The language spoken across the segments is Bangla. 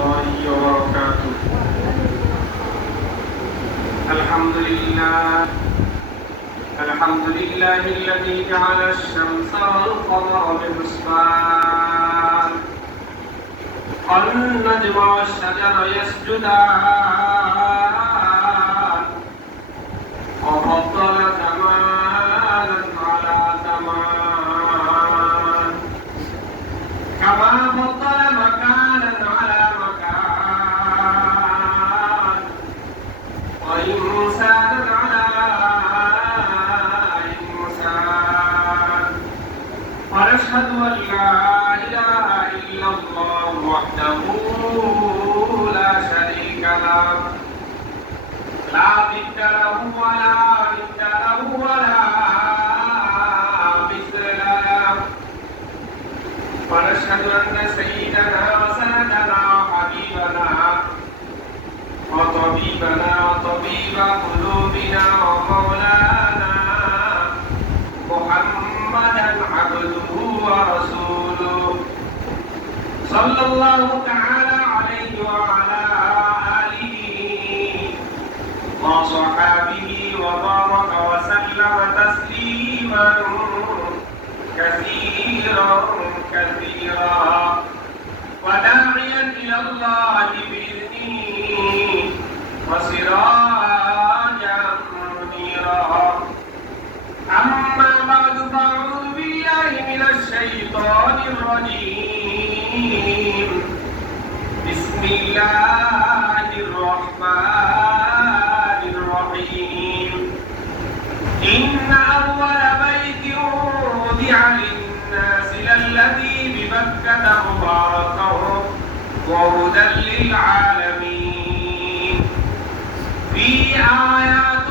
الله وبركاته. الحمد لله الذي جعل الشمس والقمر بحسبان والنجم والشجر يسجدان وفضل زمانا على زمان كما فضل مكانا على مكان وإنسانا على إنسان ونشهد أن لا إله إلا الله وحده لا شريك له لا ضد له ولا ند له ولا مثل له ونشهد أن سيدنا وسندنا وحبيبنا وطبيبنا وطبيب قلوبنا ومولانا محمدا عبده ورسوله صلى الله تعالى عليه وعلى آله وصحابه وبارك وسلم تسليما كثيرا وداعيا إلى الله بإذنه وسراجا منيرا أما بعد فأعوذ بالله من الشيطان الرجيم بسم الله الرحمن الرحيم إن أول بيت وضع للناس للذي بمكة مباركا وهدى للعالمين فيه آيات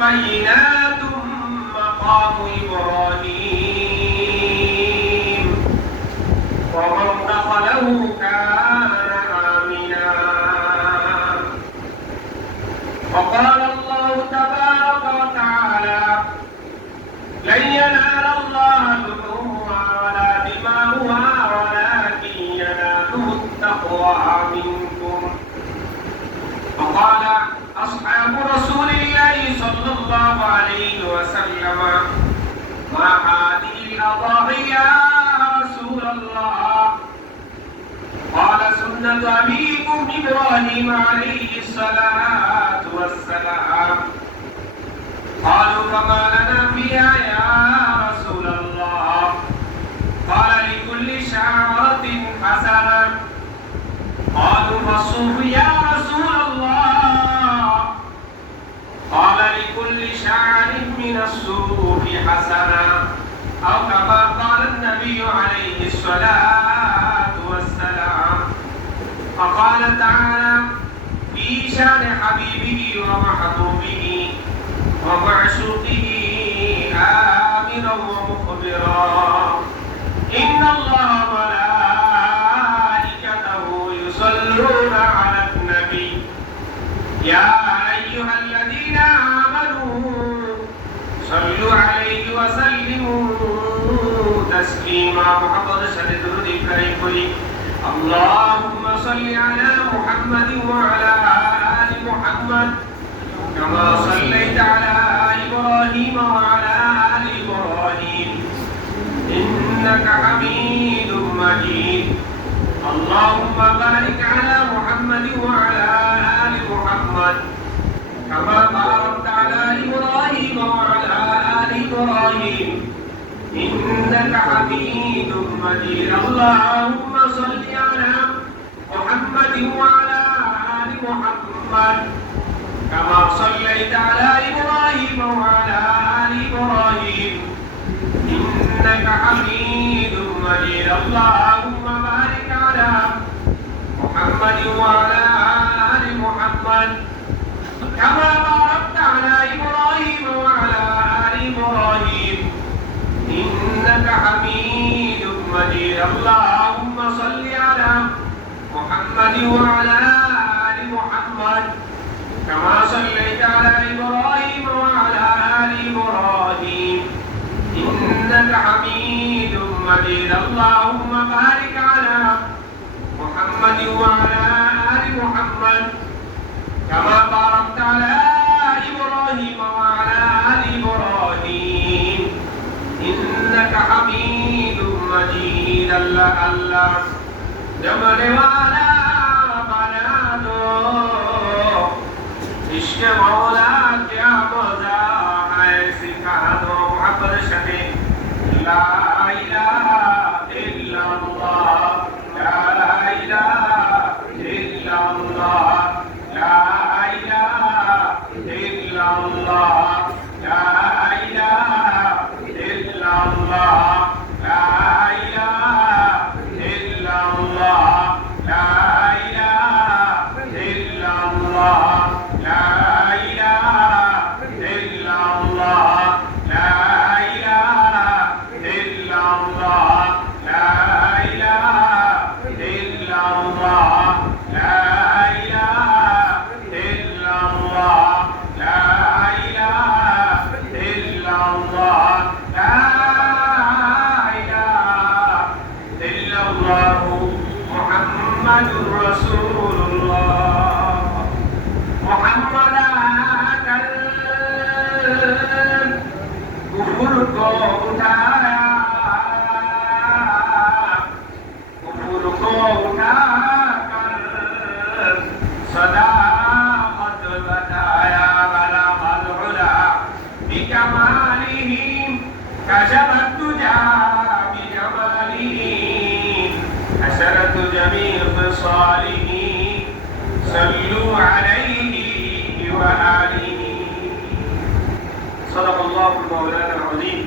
بينات مقام إبراهيم ومن دخله كان آمنا وقال الله تبارك وتعالى لن ينال الله لحومها ولا دماؤها ولكن يناله التقوى منكم وقال أصحاب رسول الله صلى الله عليه وسلم ما هذه الأضاحي يا رسول الله قال سنة أبيكم إبراهيم عليه الصلاة والسلام قالوا فما لنا فيها يا رسول الله قال لكل شعرة حسنة قالوا فالصوف يا رسول الله قال لكل شعر من الصوف حسنة أو كما قال النبي عليه الصلاة والسلام فقال تعالى في شان حبيبه ومحبوبه ومعشوقه آمرا ومخبرا إن الله وملائكته يصلون على النبي يا أيها الذين آمنوا صلوا عليه وسلموا تسليما محمد شهد الكريم اللهم صل على محمد وعلى آل محمد كما صليت على إبراهيم وعلى آل إبراهيم إنك حميد مجيد اللهم بارك على محمد وعلى آل محمد كما باركت على إبراهيم وعلى آل إبراهيم إنك حميد مجيد اللهم صل على محمد وعلى آل محمد كما صليت على إبراهيم وعلى آل إبراهيم إنك حميد مجيد اللهم بارك على محمد وعلى آل محمد كما باركت على إبراهيم وعلى آل إبراهيم إنك حميد مجيد اللهم صل على محمد وعلى آل محمد كما صليت على إبراهيم وعلى آل إبراهيم إنك حميد مجيد اللهم بارك على محمد محمد وعلى آل محمد كما باركت على إبراهيم وعلى آل إبراهيم إنك حميد مجيد الله جمل والا بنا دو عشق مولا کیا مزہ ہے سکھا دو محبت شدے لا إله إلا الله لا إله إلا الله لا إله إلا الله لا إله إلا الله لا إله إلا الله لا إله إلا الله لا إله إلا الله لا إله إلا الله لا إله إلا الله لا إله إلا الله لا إله إلا الله لا إله إلا الله محمد رسول الله محمد آकर कुफर को उठाया कुफर को उठाकर सदाकत बताया बलगल उला बिकमालिही कशफत तुजा बिजमालिही हसरत जमीअ ख़िसालिही सल्लु अलैहि व आलिहि صدق الله مولانا العظيم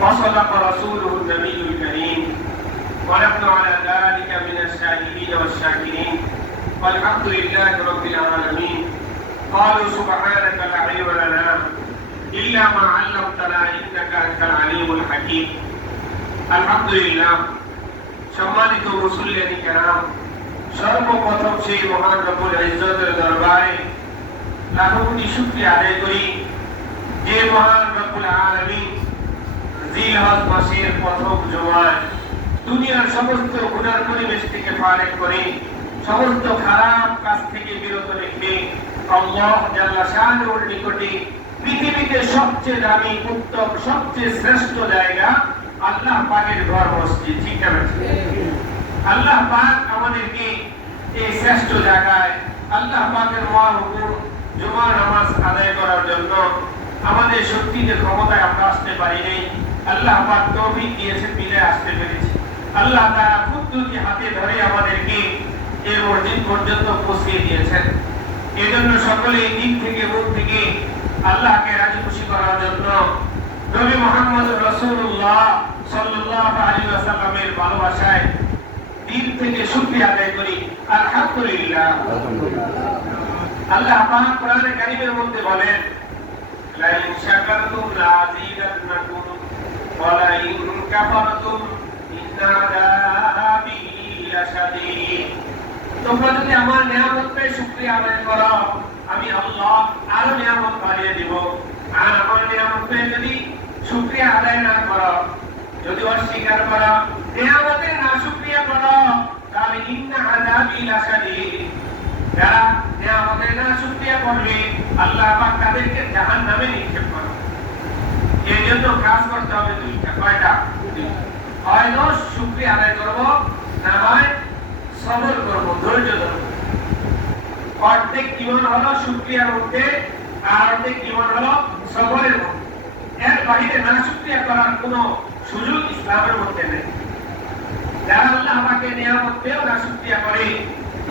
وصدق رسوله النبي الكريم ونحن على ذلك من الشاهدين والشاكرين والحمد لله رب العالمين قالوا سبحانك لا علم لنا إلا ما علمتنا إنك أنت العليم الحكيم الحمد لله সম্মানিত মুসল্লিয়ানি কেরাম সর্বপ্রথম সেই মহান রব্বুল ইজ্জতের দরবারে লাখো কোটি শুকরিয়া আদায় করি যে মহান রব্বুল আলামিন জিলহজ মাসের প্রথম জুমায় দুনিয়ার সমস্ত গুনার পরিবেশ থেকে ফারেক করে সমস্ত খারাপ কাজ থেকে বিরত রেখে আল্লাহ জাল্লা শানুর নিকটে পৃথিবীতে সবচেয়ে দামি উত্তম সবচেয়ে শ্রেষ্ঠ জায়গা আল্লাহ পাকের ঘর মসজিদ ঠিক আছে আল্লাহ পাক আমাদেরকে এই শ্রেষ্ঠ জায়গায় আল্লাহ পাকের মহাহুকুম জুমা নামাজ আদায় করার জন্য আমাদের শক্তিতে ক্ষমতায় আমরা আসতে পারিনি আল্লাহ পাক তৌফিক দিয়েছেন মিলে আসতে পেরেছি আল্লাহ তাআলা কুদরতি হাতে ধরে আমাদেরকে এই মসজিদ পর্যন্ত পৌঁছে দিয়েছেন এজন্য সকলে দিন থেকে মুখ থেকে আল্লাহকে রাজি খুশি করার জন্য নবী মুহাম্মদ রাসূলুল্লাহ সাল্লাল্লাহু আলাইহি ওয়াসাল্লামের ভালোবাসায় দিল থেকে শুকরিয়া আদায় করি আলহামদুলিল্লাহ আল্লাহ পাক কোরআনে কারীমের মধ্যে বলেন লা ইন শাকারতুম লাযীদান্নাকুম ওয়া লা ইন কাফারতুম ইন্না আযাবি লাশাদীদ তোমরা যদি আমার নিয়ামতের শুকরিয়া আদায় করো আমি আল্লাহ আরো নিয়ামত বাড়িয়ে দেব আর আমার নিয়ামতের যদি শুকরিয়া আদায় না করো যদি অস্বীকার করো নিয়ামতের নাশুকরিয়া করো তাহলে ইন্না আযাবি লাশাদীদ যারা নিয়ামতের নাশুকরিয়া করবে আল্লাহ পাক তাদেরকে জাহান্নামে নিক্ষেপ করবে এই জন্য কাজ করতে হবে দুইটা কয়টা হয় শুকরিয়া আদায় করব না হয় সবর করব ধৈর্য ধরব অর্ধেক জীবন হলো শুকরিয়ার মধ্যে আর অর্ধেক জীবন হলো সবরের মধ্যে এর বাইরে নাশুকরিয়া করার কোনো সুযোগ ইসলামের মধ্যে নেই যারা আল্লাহ পাকের নিয়ামত পেয়েও নাশুকরিয়া করে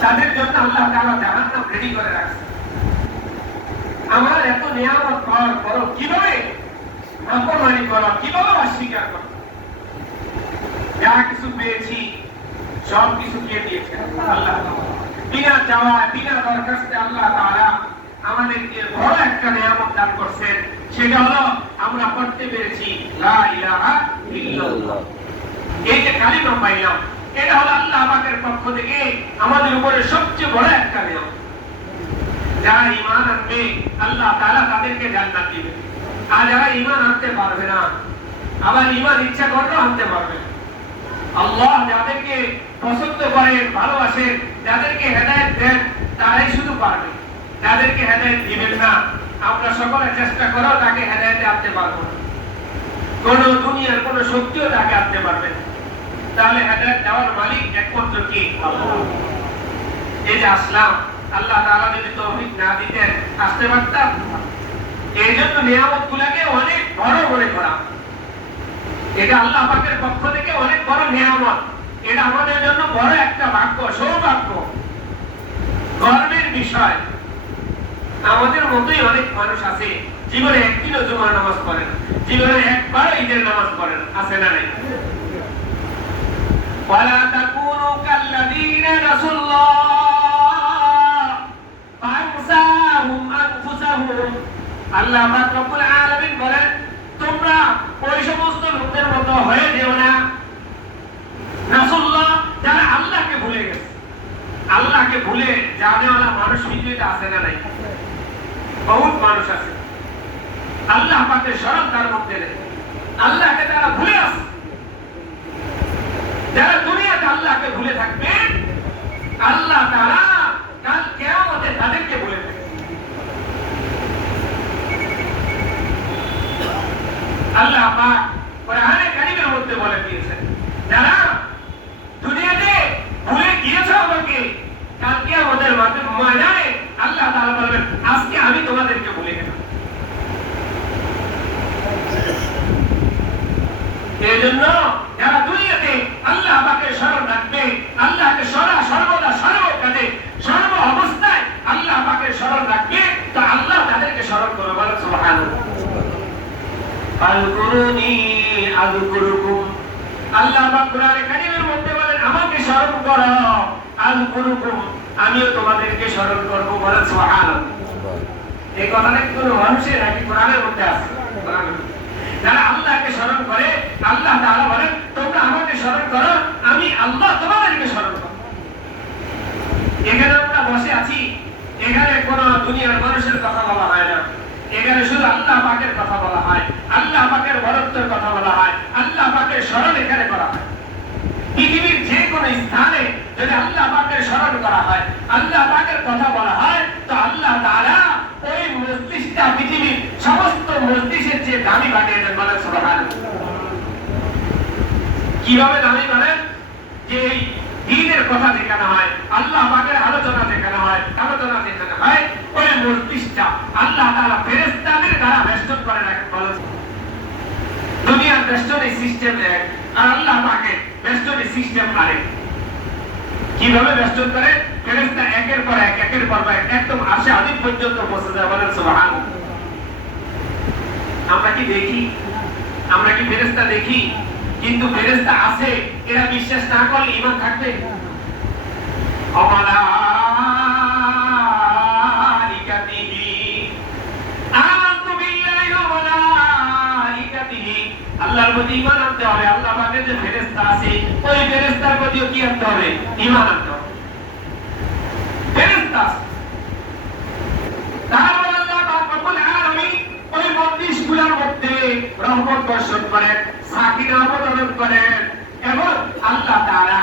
তাদের জন্য আল্লাহ তাআলা জাহান্নাম রেডি করে রাখছে আমার এত নিয়ামত পাওয়ার পরও কিভাবে নাফরমানি করা কিভাবে অস্বীকার করা যা কিছু পেয়েছি সব কিছু কে দিয়েছেন আল্লাহ বিনা চাওয়া বিনা দরখাস্তে আল্লাহ তাআলা আমাদেরকে বড় একটা নিয়ামত দান করেছেন সেটা হলো আমরা পড়তে পেরেছি লা ইলাহা ইল্লাল্লাহ এই যে কালিমা পাইলাম এটা হলো আল্লাহ পাকের পক্ষ থেকে আমাদের উপরে সবচেয়ে বড় একটা নিয়ামত যারা ঈমান আনবে আল্লাহ তাআলা তাদেরকে জান্নাত দিবেন আর যারা ঈমান আনতে পারবে না আবার ঈমান ইচ্ছা করলেও আনতে পারবে আল্লাহ যাদেরকে পছন্দ করেন, ভালোবাসেন, যাদেরকে হেদায়েত দেন তারাই শুধু পারবে, যাদেরকে হেদায়েত দিবেন না আমরা সকলে চেষ্টা করেও তাকে হেদায়েতে আনতে পারবো না। কোন দুনিয়ার কোন শক্তিও তাকে আনতে পারবে না। তাহলে হেদায়েত দেওয়ার মালিক একমাত্র কে? আল্লাহ। এই যে আসলাম, আল্লাহ তাআলা যদি তৌফিক না দিতেন আসতে পারতাম? এই জন্য নিয়ামতগুলোকে অনেক বড় মনে করা, এটা আল্লাহ পাকের পক্ষ থেকে অনেক বড় নিয়ামত। এটা আমাদের জন্য বড় একটা ভাগ্য, সৌভাগ্য, গর্বের বিষয়। আমাদের মতোই অনেক মানুষ আছে জীবনে একদিনও জুমার নামাজ পড়ে না, জীবনে একবারও ঈদের নামাজ পড়ে না, আছে না নাই? ওয়ালা তাকুনু কাল্লাযীনা নাসুল্লাহ ফানসাহুম আনফুসাহুম। আল্লাহ পাক রব্বুল আলামিন বলেন, তোমরা ওই সমস্ত লোকদের মতো হয়ে যেও না নাসুল্লাহ, যারা আল্লাহকে ভুলে গেছে। আল্লাহকে ভুলে জানেওয়ালা মানুষ পৃথিবীতে আছে না নাই? বহুত মানুষ আছে, আল্লাহ পাকের স্মরণ তার মধ্যে নেই, আল্লাহকে তারা ভুলে আছে। যারা দুনিয়াতে আল্লাহকে ভুলে থাকবে, আল্লাহ তাআলা কাল কিয়ামতে তাদেরকে ভুলে থাকবে। আল্লাহ পাক কোরআনে কারীমের মধ্যে বলে দিয়েছেন, যারা দুনিয়াতে ভুলে গিয়েছো আমাকে, কাল কিয়ামতের ময়দানে আল্লাহ তাআলা বলবেন, আজকে আমি তোমাদেরকে ভুলে গেলাম। এজন্য যারা দুনিয়াতে আল্লাহ পাকের স্মরণ রাখবে, আল্লাহকে সর্বদা সর্ব কাজে সর্ব অবস্থায় আল্লাহ পাকের স্মরণ রাখবে, তো আল্লাহ তাদেরকে স্মরণ করবে। বলেন সুবহানাল্লাহ। আযকুরুনি আযকুরুকুম। আল্লাহ পাক কোরআনে কারীমের মধ্যে বলেন, আমাকে স্মরণ করো, আযকুরুকুম, আমিও তোমাদেরকে স্মরণ করব। বলেন সুবহানাল্লাহ। এই কথাটা কি কোনো মানুষের নাকি কোরআনের মধ্যে আছে? যারা আল্লাহকে স্মরণ করে, আল্লাহ তাআলা বলেন, তোমরা আমাকে স্মরণ করো, আমি আল্লাহ তোমাদেরকে স্মরণ করব। এখানে আমরা বসে আছি, এখানে কোন দুনিয়ার মানুষের কথা বলা হয় না, এখানে শুধু আল্লাহ পাকের কথা বলা হয়, আল্লাহ পাকের বরত্বের কথা বলা হয়, আল্লাহ পাকের স্মরণ এখানে করা হয়। পৃথিবীর যে কোনো স্থানে যদি আল্লাহ পাকের স্মরণ করা হয়, আল্লাহ পাকের কথা বলা হয়, তো আল্লাহ তাআলা ওই মজলিসটা পৃথিবীর সমস্ত মজলিসের চেয়ে দামি বানিয়ে দেন। বলেন সুবহানাল্লাহ। কিভাবে দামি করেন? যে দ্বীনের কথা যেখানে হয়, আল্লাহ পাকের আলোচনা যেখানে হয়, ওই মজলিসটা আল্লাহ তাআলা ফেরেশতাদের দ্বারা বেষ্টন করে রাখেন। বলেন, দুনিয়ার বেষ্টনী সিস্টেম এক, আর আল্লাহ পাকের বেষ্টনী সিস্টেম আরেক। কিভাবে বেষ্টন করে? ফেরেশতা একের পর এক, একের পর এক, একদম আরশে আজিম পর্যন্ত পৌঁছে যায়। বলেন সুবহানাল্লাহ। আমরা কি দেখি? আমরা কি ফেরেশতা দেখি? কিন্তু ফেরেশতা আছে, এরা বিশ্বাস না করলে ঈমান থাকবে? আল্লাহর প্রতি ঈমান আনতে হবে। আল্লাহ পাকের যে ফেরেশতা আছে, ওই ফেরেশতার প্রতিও কি আনতে হবে? ঈমান আনতে হবে। ফেরেশতা তারপর আল্লাহ পাক রব্বুল আলামিন ওই মজলিসগুলোর মধ্যে রহমত বর্ষণ করেন, সাকিনা অবতরণ করেন, এবং আল্লাহ তাআলা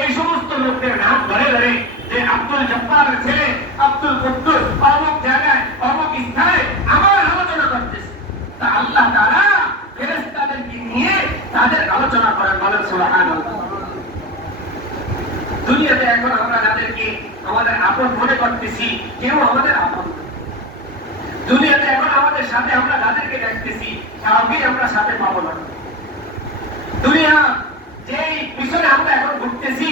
এই সমস্ত লোকদের নাম ধরে ধরে, যে আব্দুল জব্বারের ছেলে আব্দুল কুদ্দুস অমুক জায়গায় অমুক স্থানে আমার আলোচনা করতেছে, তা আল্লাহ তাআলা ফেরেশতাদেরকে নিয়ে তাদের আলোচনা করেন। বলেন সুবহানাল্লাহ। দুনিয়াতে এখন আমরা যাদেরকে আমাদের আপন মনে করতেছি, কেউ আমাদের আপন। দুনিয়াতে এখন আমাদের সাথে আমরা যাদেরকে দেখতেছি, কাউকে আমরা সাথে পাবো না। দুনিয়া যেই পিছনে আমরা এখন ঘুরতেছি,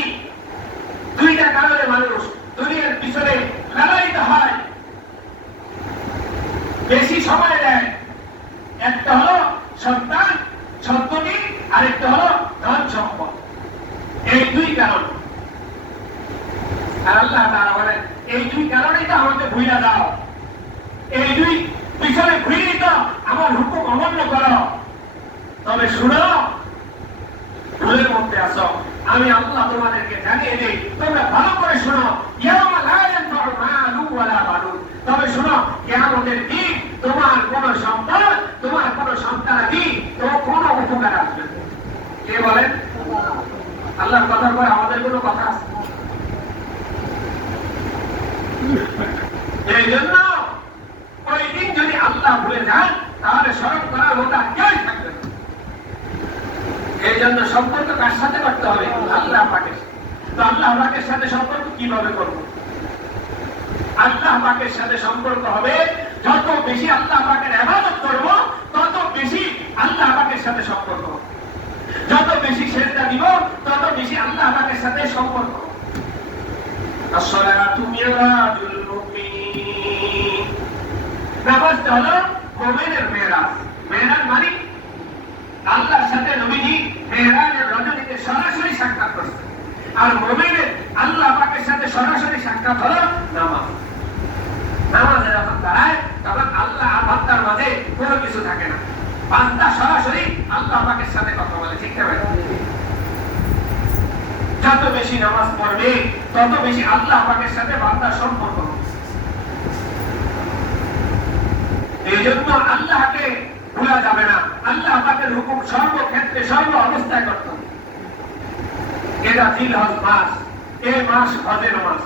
দুইটা কারণে মানুষ দুনিয়ার পিছনে লালায়িত হয়, বেশি সময় দেয়। একটা হলো সন্তান সন্ততি, আরেকটা হলো ধন সম্পদ। এই দুই কারণ। আর আল্লাহ তাআলা বলেন, এই দুই কারণেই তো আমাকে ভুইলা দাও, এই দুই পিছনে ঘুরিয়ে তো আমার হুকুম অমান্য করো। তবে শুনো, ভুলের মধ্যে আসো, আমি আল্লাহ তোমাদেরকে জানিয়ে দিই, তোমরা ভালো করে শুনো। ইয়াউমা লা ইয়ানফাউ মালুন ওয়ালা বানুন। তবে শুনো, কিয়ামতের দিন তোমার কোন সম্পদ, তোমার কোন সন্তানাদি তোমার কোন উপকার আসবে না। কে বলেন? আল্লাহ আল্লাহর কথার পর আমাদের কোনো কথা আছে? এই জন্য ওই দিন যদি আল্লাহ ভুলে যান তাহলে স্মরণ করার মতো কেউ থাকবে না। এই জন্য সম্পর্ক কার সাথে করতে হবে? আল্লাহ পাকের। তো আল্লাহ পাকের সাথে সম্পর্ক কিভাবে করব? আল্লাহ পাকের সাথে সম্পর্ক হবে যত বেশি আল্লাহ পাকের ইবাদত করব তত বেশি আল্লাহ পাকের সাথে সম্পর্ক হবে। যত বেশি সেজদা দিব তত বেশি আল্লাহ পাকের সাথে সম্পর্ক। আসসালাতু মিরাজুল মুমিন, নামাজ হলো মুমিনের মেরাজ। মেরাজ মানে আল্লাহর সাথে নবীজি মেরাজের রজনীতে সরাসরি সাক্ষাৎ করছেন। আর মুমিনের আল্লাহ পাকের সাথে সরাসরি সাক্ষাৎ হলো নামাজ। নামাজে যখন দাঁড়ায় তখন আল্লাহ আর বান্দার মাঝে কোনো কিছু থাকে না, বান্দা সরাসরি আল্লাহ পাকের সাথে কথা বলে। ঠিক না? যত বেশি নামাজ পড়বে তত বেশি আল্লাহ পাকের সাথে বান্দার সম্পর্ক হবে। এই জন্য আল্লাহকে ভুলা যাবে না। আল্লাহ পাকের হুকুম সর্বক্ষেত্রে সর্ব অবস্থায় করতে হবে। এটা জিলহজ মাস, এই মাস হজের মাস,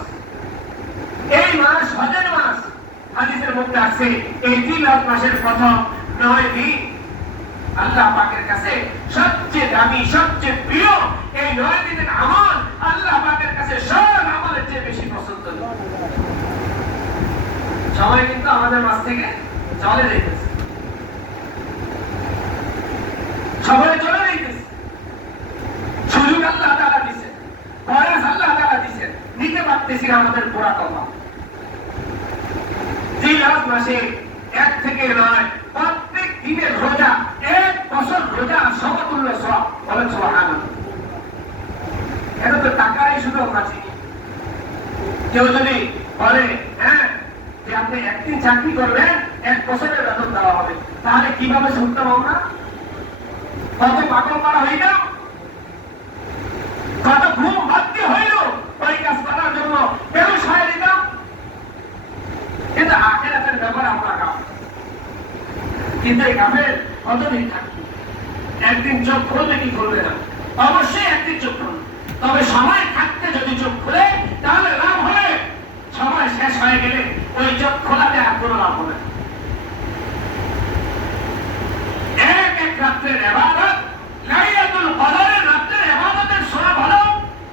এই মাস হজের মাস। হাদিসের মধ্যে আছে এই জিলহজ মাসের প্রথম 9 দিন আল্লাহ পাকের কাছে সবচেয়ে দামি, সবচেয়ে প্রিয়। এই 9 দিনের আমল আল্লাহ পাকের কাছে সব আমলের চেয়ে বেশি পছন্দ। সবাই কিন্তু আমাদের মাঝ থেকে চলে যাইতেছে, সবাই চলে যাইতেছে। সুযোগ আল্লাহ তাআলা দিয়েছেন, বয়স আল্লাহ তাআলা দিয়েছেন, নিতে পারতেছি না আমাদের পুরা কথা। জিলহজ মাসে 1 থেকে 9 প্রত্যেক দিনের রোজা 1 বছর রোজা সমতুল্য সওয়াব। বলেন সুবহানাল্লাহ। এটা তো টাকারই শুধু আমরা চিনি। কেউ যদি বলে হ্যাঁ যে আপনি একদিন চাকরি করবেন 1 বছরের বেতন দেওয়া হবে, তাহলে কিভাবে শুনতাম আমরা? কত পাগল করা হইল, কত ঘুম বাধ্য হইল ওই কাজ করার জন্য বেহুশ হয়ে দিতাম। কিন্তু আখিরাতের ব্যাপারে আমরা কাজ, কিন্তু এই কাফের কতদিন থাকবে? একদিন চোখ খুলবে কি খুলবে না? অবশ্যই একদিন চোখ খুলবে। তবে সময় থাকতে যদি চোখ খুলে তাহলে লাভ হবে, সময় শেষ হয়ে গেলে ওই চোখ খোলাতে আর কোনো লাভ হবে না। এক রাত্রের ইবাদত, লাইলাতুল কদরের রাত্রের ইবাদতের সওয়াব হলো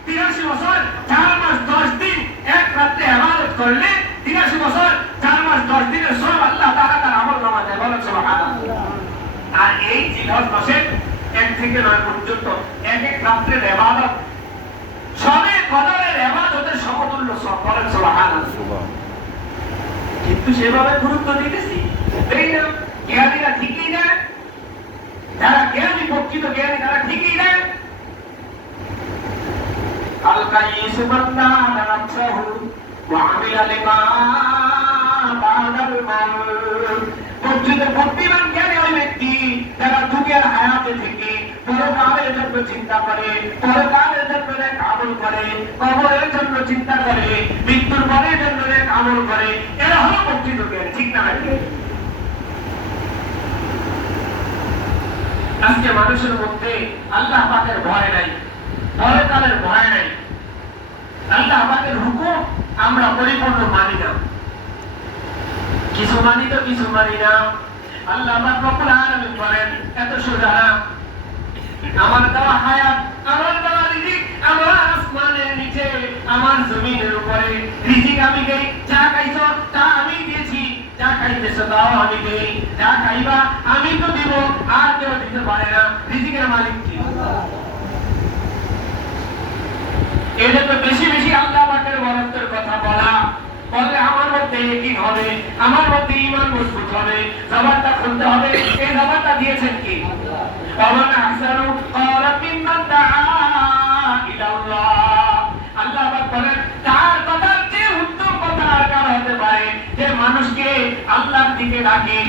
83 বছর 4 মাস 10 দিন। এক রাত্রে ইবাদত করলে 83 বছর 4 মাস 10 দিনের সওয়াব আল্লাহ তাআলা তার আমলনামা দেয়। বলেন সুবহানাল্লাহ। আর এই জিলহজ মাসে 1 থেকে 9 পর্যন্ত এক রাত্রের ইবাদত সবে কদরের ইবাদতের সমতুল্য সওয়াব। বলেন সুবহানাল্লাহ। কিন্তু সেভাবে গুরুত্ব দিতেছি এই না, জ্ঞানীরা ঠিকই যায়, যারা জ্ঞানী প্রকৃত জ্ঞানী তারা ঠিকই যায়। আল কাইয়িস বান্দা নাফসাহু ওয়া আমিলা লিমা বাদাল মাউত। প্রকৃত বুদ্ধিমান জ্ঞানী ওই ব্যক্তি যারা দুনিয়ার হায়াতে থেকে পরকালের জন্য চিন্তা করে, পরকালের জন্য নেক আমল করে, কবরের জন্য চিন্তা করে, মৃত্যুর পরের জন্য নেক আমল করে। এরা হলো প্রকৃত জ্ঞানী। ঠিক না? আজকে মানুষের মধ্যে আল্লাহ পাকের ভয় নাই, পরকালের ভয় নাই। আল্লাহ পাকের হুকুম আমরা পরিপূর্ণ মানি না, কিছু মানি তো কিছু মানি না। আল্লাহ পাক রব্বুল আলামিন বলেন এত সোজা না, আমার দেওয়া হায়াত, আমার দেওয়া রিজিক, আমার আসমানের নিচে, আমার জমিনের উপরে রিজিক আমি দেই। যা খাইছো তা আমি দিয়েছি, যা খাইতেছো তাও আমি দেই, যা খাইবা আমি তো দিব, আর কেউ দিতে পারে না। রিজিকের মালিক কি? এটা তো বেশি বেশি আল্লাহ পাকের বরত্বের কথা বলা, বললে আমার মধ্যে ইয়াকিন হবে, আমার মধ্যে ঈমান মজবুত হবে, জবানটা খুলতে হবে। এই জবানটা দিয়েছেন কি? ওমান আহসানু ক্বালাম মিম্মান দাআ ইলাল্লাহ। আল্লাহ পাক বলেন তার কথার চেয়ে উত্তম কথা আর কার হতে পারে যে মানুষকে আল্লাহর দিকে ডাকে,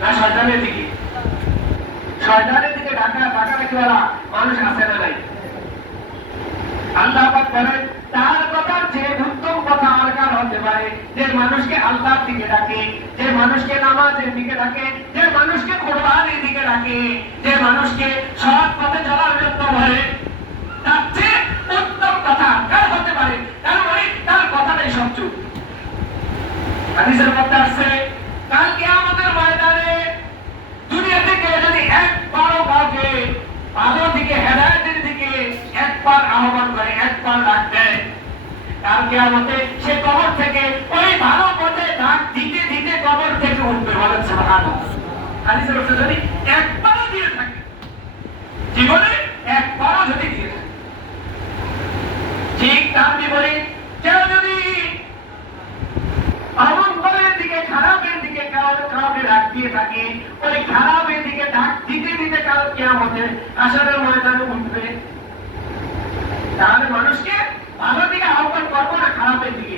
না শয়তানের দিকে? শয়তানের দিকে ডাকাডাকিওয়ালা মানুষ আছে না নাই? আল্লাহ পাক বলেন তার কথার চেয়ে উত্তম কথা আর কার হতে পারে যে মানুষকে আল্লাহর দিকে ডাকে, যে মানুষকে নামাজের দিকে ডাকে, যে মানুষকে কোরবানির দিকে ডাকে, যে মানুষকে সৎ পথে চলার জন্য বলে। তার চেয়ে হাদিসের মধ্যে আছে কাল কিয়ামতের ময়দানে দুনিয়া থেকে যদি একবারও কাউকে ভালো দিকে হেদায়েতের দিকে একবার আহ্বান করে একবার ডাক দেয় কাল কিয়ামতে সে কবর থেকে ওই ভালো পথে ডাক দিতে দিতে কবর থেকে উঠবে বলেন সুবহানাল্লাহ। হাদিসের মধ্যে যদি একবারও দিয়ে থাকে জীবনে একবারও যদি দিয়ে থাকে ঠিক তার বিপরীত কেউ যদি অমঙ্গলের দিকে খারাপের দিকে কাউকে ডাক দিয়ে থাকে ওই খারাপের দিকে ডাক দিতে দিতে কাল কিয়ামতে হাসরের ময়দানে উঠবে তাহলে মানুষকে ভালো দিকে আহ্বান করবো না খারাপের দিকে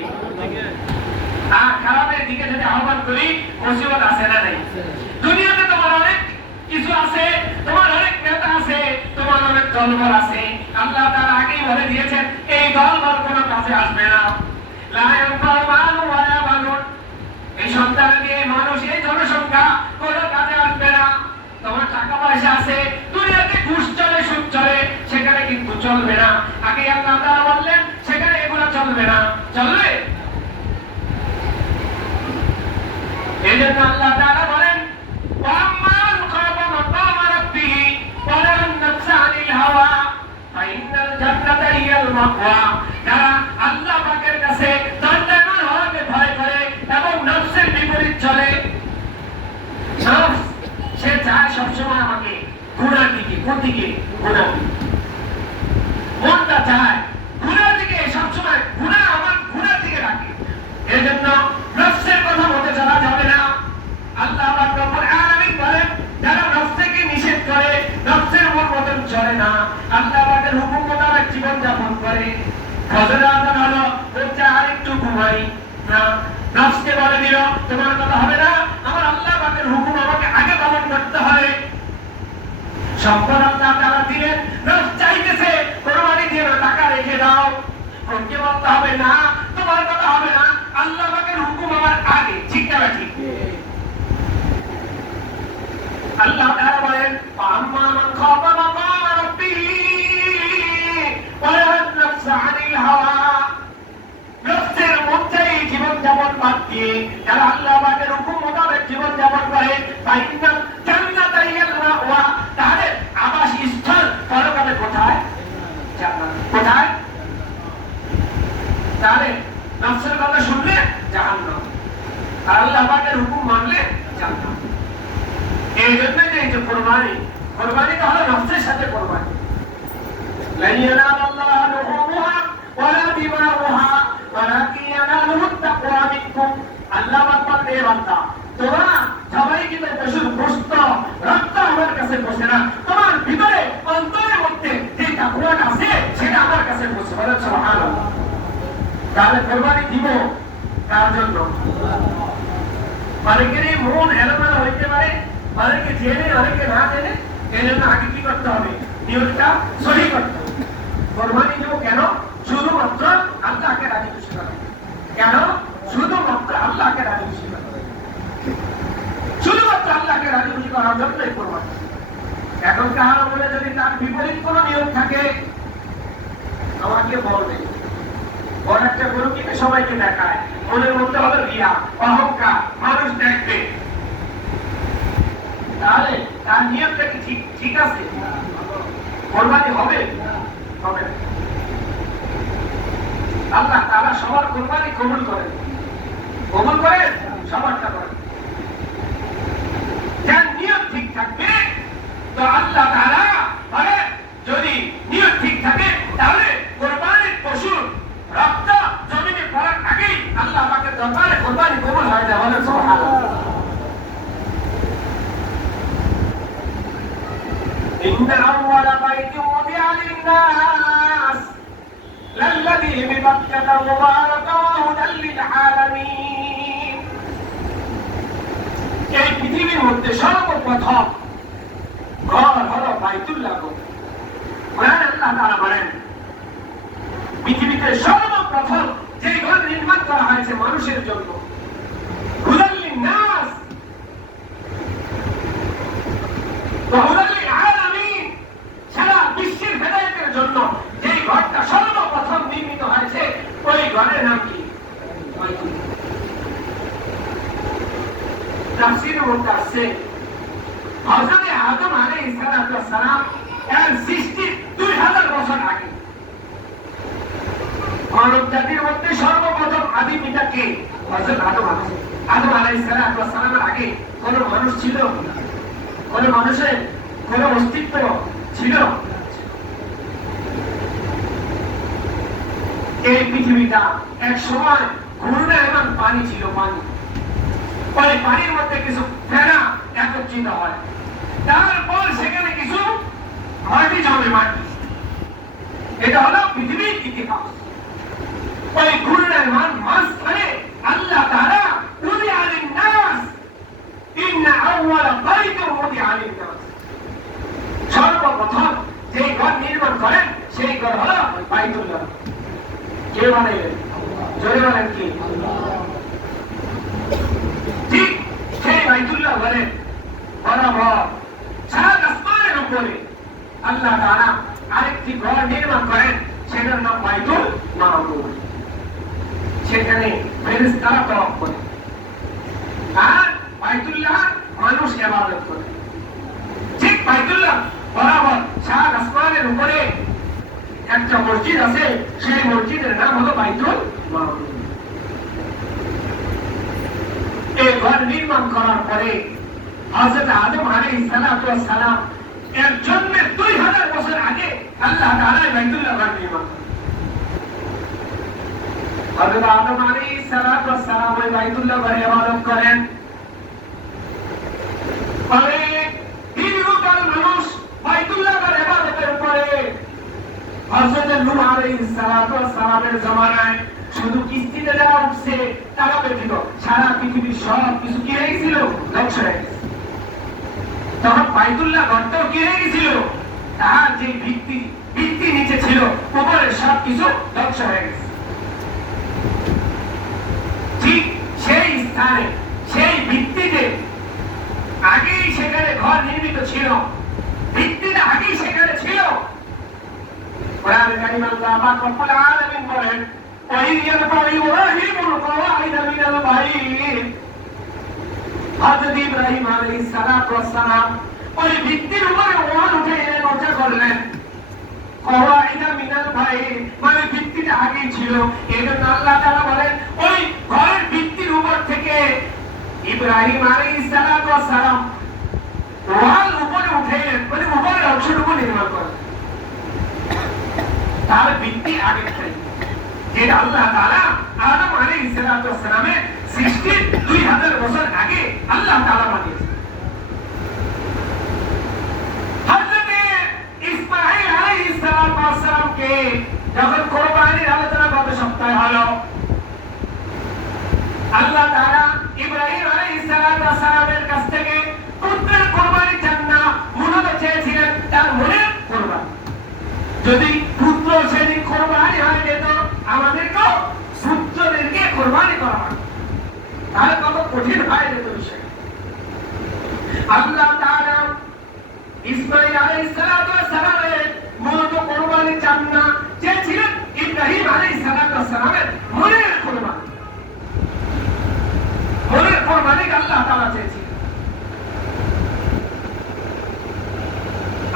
আর খারাপের দিকে যদি আহ্বান করি মুসিবত আছে না নাই দুনিয়াতে তোমার অনেক কিছু আছে তোমার অনেক নেতা আছে তোমার অনেক দলবল আছে আল্লাহ তাআলা আগেই বলে দিয়েছেন এই দলবল কোনো কাজে আসবে না লা ইয়ানফাউ মালুন ওয়ালা বানুন এই সন্তান দিয়ে মানুষ এই জনসংখ্যা কোনো কাজে আসবে না তোমার টাকা পয়সা আছে দুনিয়াতে ঘুষ চলে সুদ চলে সেখানে কিন্তু চলবে না আগে আল্লাহ তাআলা বললেন সেখানে এগুলো চলবে না চলবে এজন্য আল্লাহ তাআলা বলেন ওয়াম্মান খাফা মাকামা রাব্বিহি ওয়া নাহা নাফসা আনিল হাওয়া ফাইনাল জান্নাতা হিয়াল মাওয়া যারা আল্লাহ পাকের কাছে জান্নাতুল হওয়াকে ভয় করে এবং নফসের বিপরীত চলে নফস সে চায় সবসময় আমাকে গুনার দিকে কোন দিকে গুনার দিকে মনটা চায় গুনার দিকে সবসময় গুনাহ আমার গুনার দিকে রাখে এজন্য নফসের কথা বলতে চলা যাবে না আল্লাহ পাক রব্বুল আলামিন বলেন যারা নফসকে নিষেধ করে নফসের মতন চলে না আল্লাহ পাকের হুকুম মোতাবেক জীবন যাপন করে ফজর আযান হলো বলছে আরেকটু ঘুমাই না নফসকে বলে দিল তোমার কথা হবে না আমার আল্লাহ পাকের হুকুম আমাকে আগে পালন করতে হবে সম্পদ আল্লাহ তাআলা দিলেন নফস চাইতেছে কোরবানি দিয়ে টাকা রেখে দাও কোনকে বলতে হবে না তোমার কথা হবে না আল্লাহ পাকের হুকুম আমার আগে ঠিক না ঠিক আল্লাহ তাআলা বলেন আম্মা মান খাফা মাকামা রাব্বিহি ওয়া নাহা নাফসা আনিল হাওয়া নফসের মধ্যে জীবন যাপন বাদ দিয়ে যারা আল্লাহ পাকের হুকুম মোতাবেক জীবন যাপন করে ফাইনাল জান্নাতা হিয়াল মাওয়া তাদের আবাসস্থল পরকালে কোথায় জান্নাত কোথায় তাহলে নফসের কথা শুনলে জাহান্নাম আর আল্লাহ পাকের হুকুম মানলে জান্নাত এই জন্যই যে কুরবানি কুরবানিটা হলো নফসের সাথে কুরবানি লা ইয়ানালাল্লাহু লুহুমুহা ওয়ালা দিমাউহা ওয়ালাকিন ইয়ানালুহুত তাকওয়া মিনকুম আল্লাহ পাক বলে বান্দা তোমরা সবাই কিন্তু পশুর গোশত রক্ত আমার কাছে বসে না তোমার ভিতরে অন্তরের মধ্যে যে তাকওয়াটা আছে সেটা আমার কাছে বসে বলেন সুবহানাল্লাহ তাহলে কুরবানি দিব কার জন্য অনেকের মন এলোমেলো হইতে পারে অনেকে জেনে অনেকে না জেনে এই জন্য আগে কি করতে হবে নিয়তটা সহি করতে হবে কুরবানি দেব কেন শুধুমাত্র আল্লাহকে রাজি খুশি করা কেন শুধুমাত্র আল্লাহকে রাজি খুশি করা শুধুমাত্র আল্লাহকে রাজি খুশি করার জন্যই কুরবানি এখন কাহার বলে যদি তার বিপরীত কোনো নিয়ম থাকে আমাকে বলবে বড় একটা গরু কিনে সবাইকে দেখায় মনের মধ্যে হলো রিয়া অহংকার মানুষ দেখবে তাহলে তার নিয়মটা কি ঠিক আছে কুরবানি হবে হবে আল্লাহ তাআলা সবার কুরবানি কবুল করেন সবারটা করেন যার নিয়ত ঠিক থাকবে তো আল্লাহ তাআলা বলে যদি নিয়ত ঠিক থাকে তাহলে কুরবানির পশুর রক্ত জমিনে পড়ার আগেই আল্লাহ পাকের দরবারে কুরবানি কবুল হয়ে যায় বলেন সুবহানাল্লাহ إن أول بيت وضع للناس للذي ببكة مباركا وهدى للعالمين এই পৃথিবীর মধ্যে সর্বপ্রথম ঘর হলো বাইতুল্লাহ আল্লাহ তাআলা বলেন পৃথিবীতে সর্বপ্রথম যে ঘর নির্মাণ করা হয়েছে মানুষের জন্য হুদাল লিন-নাস ওয়া হুদাল লিল-আলামিন সারা বিশ্বের হেদায়েতের জন্য যে ঘরটা সর্বপ্রথম নির্মিত হয়েছে ওই ঘরের নাম কি তাফসীরের মধ্যে আছে হযরত আদম আলাইহিস সালাম এর সৃষ্টি 2000 বছর আগে মানব জাতির মধ্যে সর্বপ্রথম আদি পিতা কে? হযরত আদম আলাইহিস সালামের আগে কোন মানুষ ছিল? কোন মানুষের কোন অস্তিত্ব ছিল? এই পৃথিবীটা এক সময় ঘূর্ণায়মান পানি ছিল। পানি পানির মধ্যে কিছু ফেনা একত্রিত হয়, তারপর সেখানে কিছু মাটি জমে। মাটি, এটা হলো পৃথিবীর ইতিহাস। ওই ঘূর্ণায়মান মাঝখানে আল্লাহ তাআলা উদিআ লিন-নাস ইন্না আউওয়ালা বাইতিন উদিআ লিন-নাস, সর্বপ্রথম যে ঘর নির্মাণ করেন সেই ঘর হলো বাইতুল্লাহ। কে বানাইলেন? জোরে বলেন কি? ঠিক সেই বাইতুল্লাহ ঘরে বরাবর সাত আসমানের উপরে আল্লাহ তাআলা আরেকটি ঘর নির্মাণ করেন, সেটার নাম বাইতুল মামুর। সেখানে ফেরেশতারা তওয়াফ করে আর বাইতুল্লাহ মানুষ ইবাদত করে। ঠিক বাইতুল্লাহ বরাবর সাত আসমানের উপরে একটা মসজিদ আছে, সেই মসজিদের নাম হলো বাইতুল মামুর। এই ঘর নির্মাণ করার পরে হযরত আদম আলাইহিস সালাম এর জন্মের 2000 বছর আগে আল্লাহ তাআলা বাইতুল্লাহ ঘর নির্মাণ করেন। হযরত আদম আলাইহিস সালাম ওই বাইতুল্লাহ ঘরে ইবাদত করেন। পরে দীর্ঘকাল মানুষ বাইতুল্লাহ ঘরে ইবাদতের পরে হযরত নূহ আলাইহিস সালামের জামানায় শুধু কিস্তিতে যারা উঠছে তারা ব্যতীত সারা পৃথিবীর সব কিছু কি হয়ে গেছিল? ধ্বংস হয়ে গেছে। তখন বাইতুল্লাহ ঘরটাও কি হয়ে গেছিল? তার যে ভিত্তি নিচে ছিল, উপরের সব কিছু ধ্বংস হয়ে গেছে। ঠিক সেই স্থানে সেই ভিত্তিতে আগেই সেখানে ঘর নির্মিত ছিল, ভিত্তিটা আগেই সেখানে ছিল। কোরআনে কারীমে আল্লাহ পাক রব্বুল আলামিন বলেন, وَإِذْ يَرْفَعُ إِبْرَاهِيمُ الْقَوَاعِدَ مِنَ الْبَيْتِ, হযরত ইব্রাহিম আলাইহিস সালাম ওই ভিত্তির উপরে ওয়াল উঠাইলেন, উঠে করলেন। কওয়াইদা মিনাল বাইত মানে ভিত্তিটা আগেই ছিল। এজন্য আল্লাহ তাআলা বলেন ওই ঘরের ভিত্তির উপর থেকে ইব্রাহিম আলাইহিস সালাম ওয়াল উপরে উঠাইলেন, মানে উপরের অংশটুকু নির্মাণ করলেন। তার ভিত্তি আগে থেকে যেটা আল্লাহ তাআলা আদম আলাইহিস সালামের সৃষ্টির 2000 বছর আগে আল্লাহ তাআলা বানিয়েছেন। হযরত ইসমাঈল আলাইহিস সালামকে যখন কুরবানির আলোচনা গত সপ্তাহে হলো, আল্লাহ তাআলা ইব্রাহিম আলাইহিস সালামের কাছ থেকে পুত্রের কুরবানি চান না, মূলত চেয়েছিলেন তার মনের কুরবানি। যদি পুত্র সেদিন কুরবানি হয়ে যেত, আমাদেরকেও পুত্রদেরকে কুরবানি করা হয়, তাহলে কত কঠিন হয়ে যেত বিষয়। আল্লাহ তাআলা ইসমাঈল আলাইহিস সালামের মূলত কুরবানি চান না, চেয়েছিলেন ইব্রাহিম আলাইহিস সালামের মনের কুরবানি। মনের কুরবানি আল্লাহ তাআলা চেয়েছিলেন।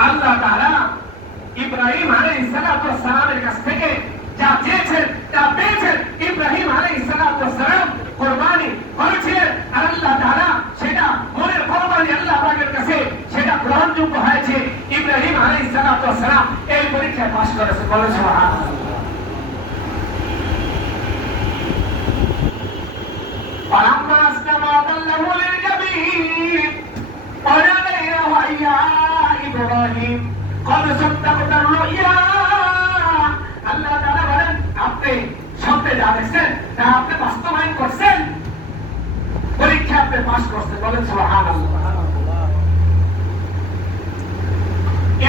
আল্লাহ তাআলা ইব্রাহিম আলাইহিস সালামের কাছ থেকে যা চেয়েছেন তা পেয়েছেন। ইব্রাহিম আলাইহিস সালাম কুরবানি করেছিলেন, আর আল্লাহ তাআলা সেটা মনের কুরবানি আল্লাহ পাকের কাছে সেটা গ্রহণযোগ্য হয়েছে। ইব্রাহিম আলাইহিস সালাম এই পরীক্ষায় পাস করেছে। বলেন সুবহানাল্লাহ। فلما أسلما وتله للجبين وناديناه أن يا إبراهيم قد صدقت الرؤيا। আল্লাহ তাআলা বলেন, আপনি স্বপ্নে যা দেখছেন তা আপনি বাস্তবায়ন করছেন, পরীক্ষা আপনি পাস করছেন। বলেন সুবহানাল্লাহ।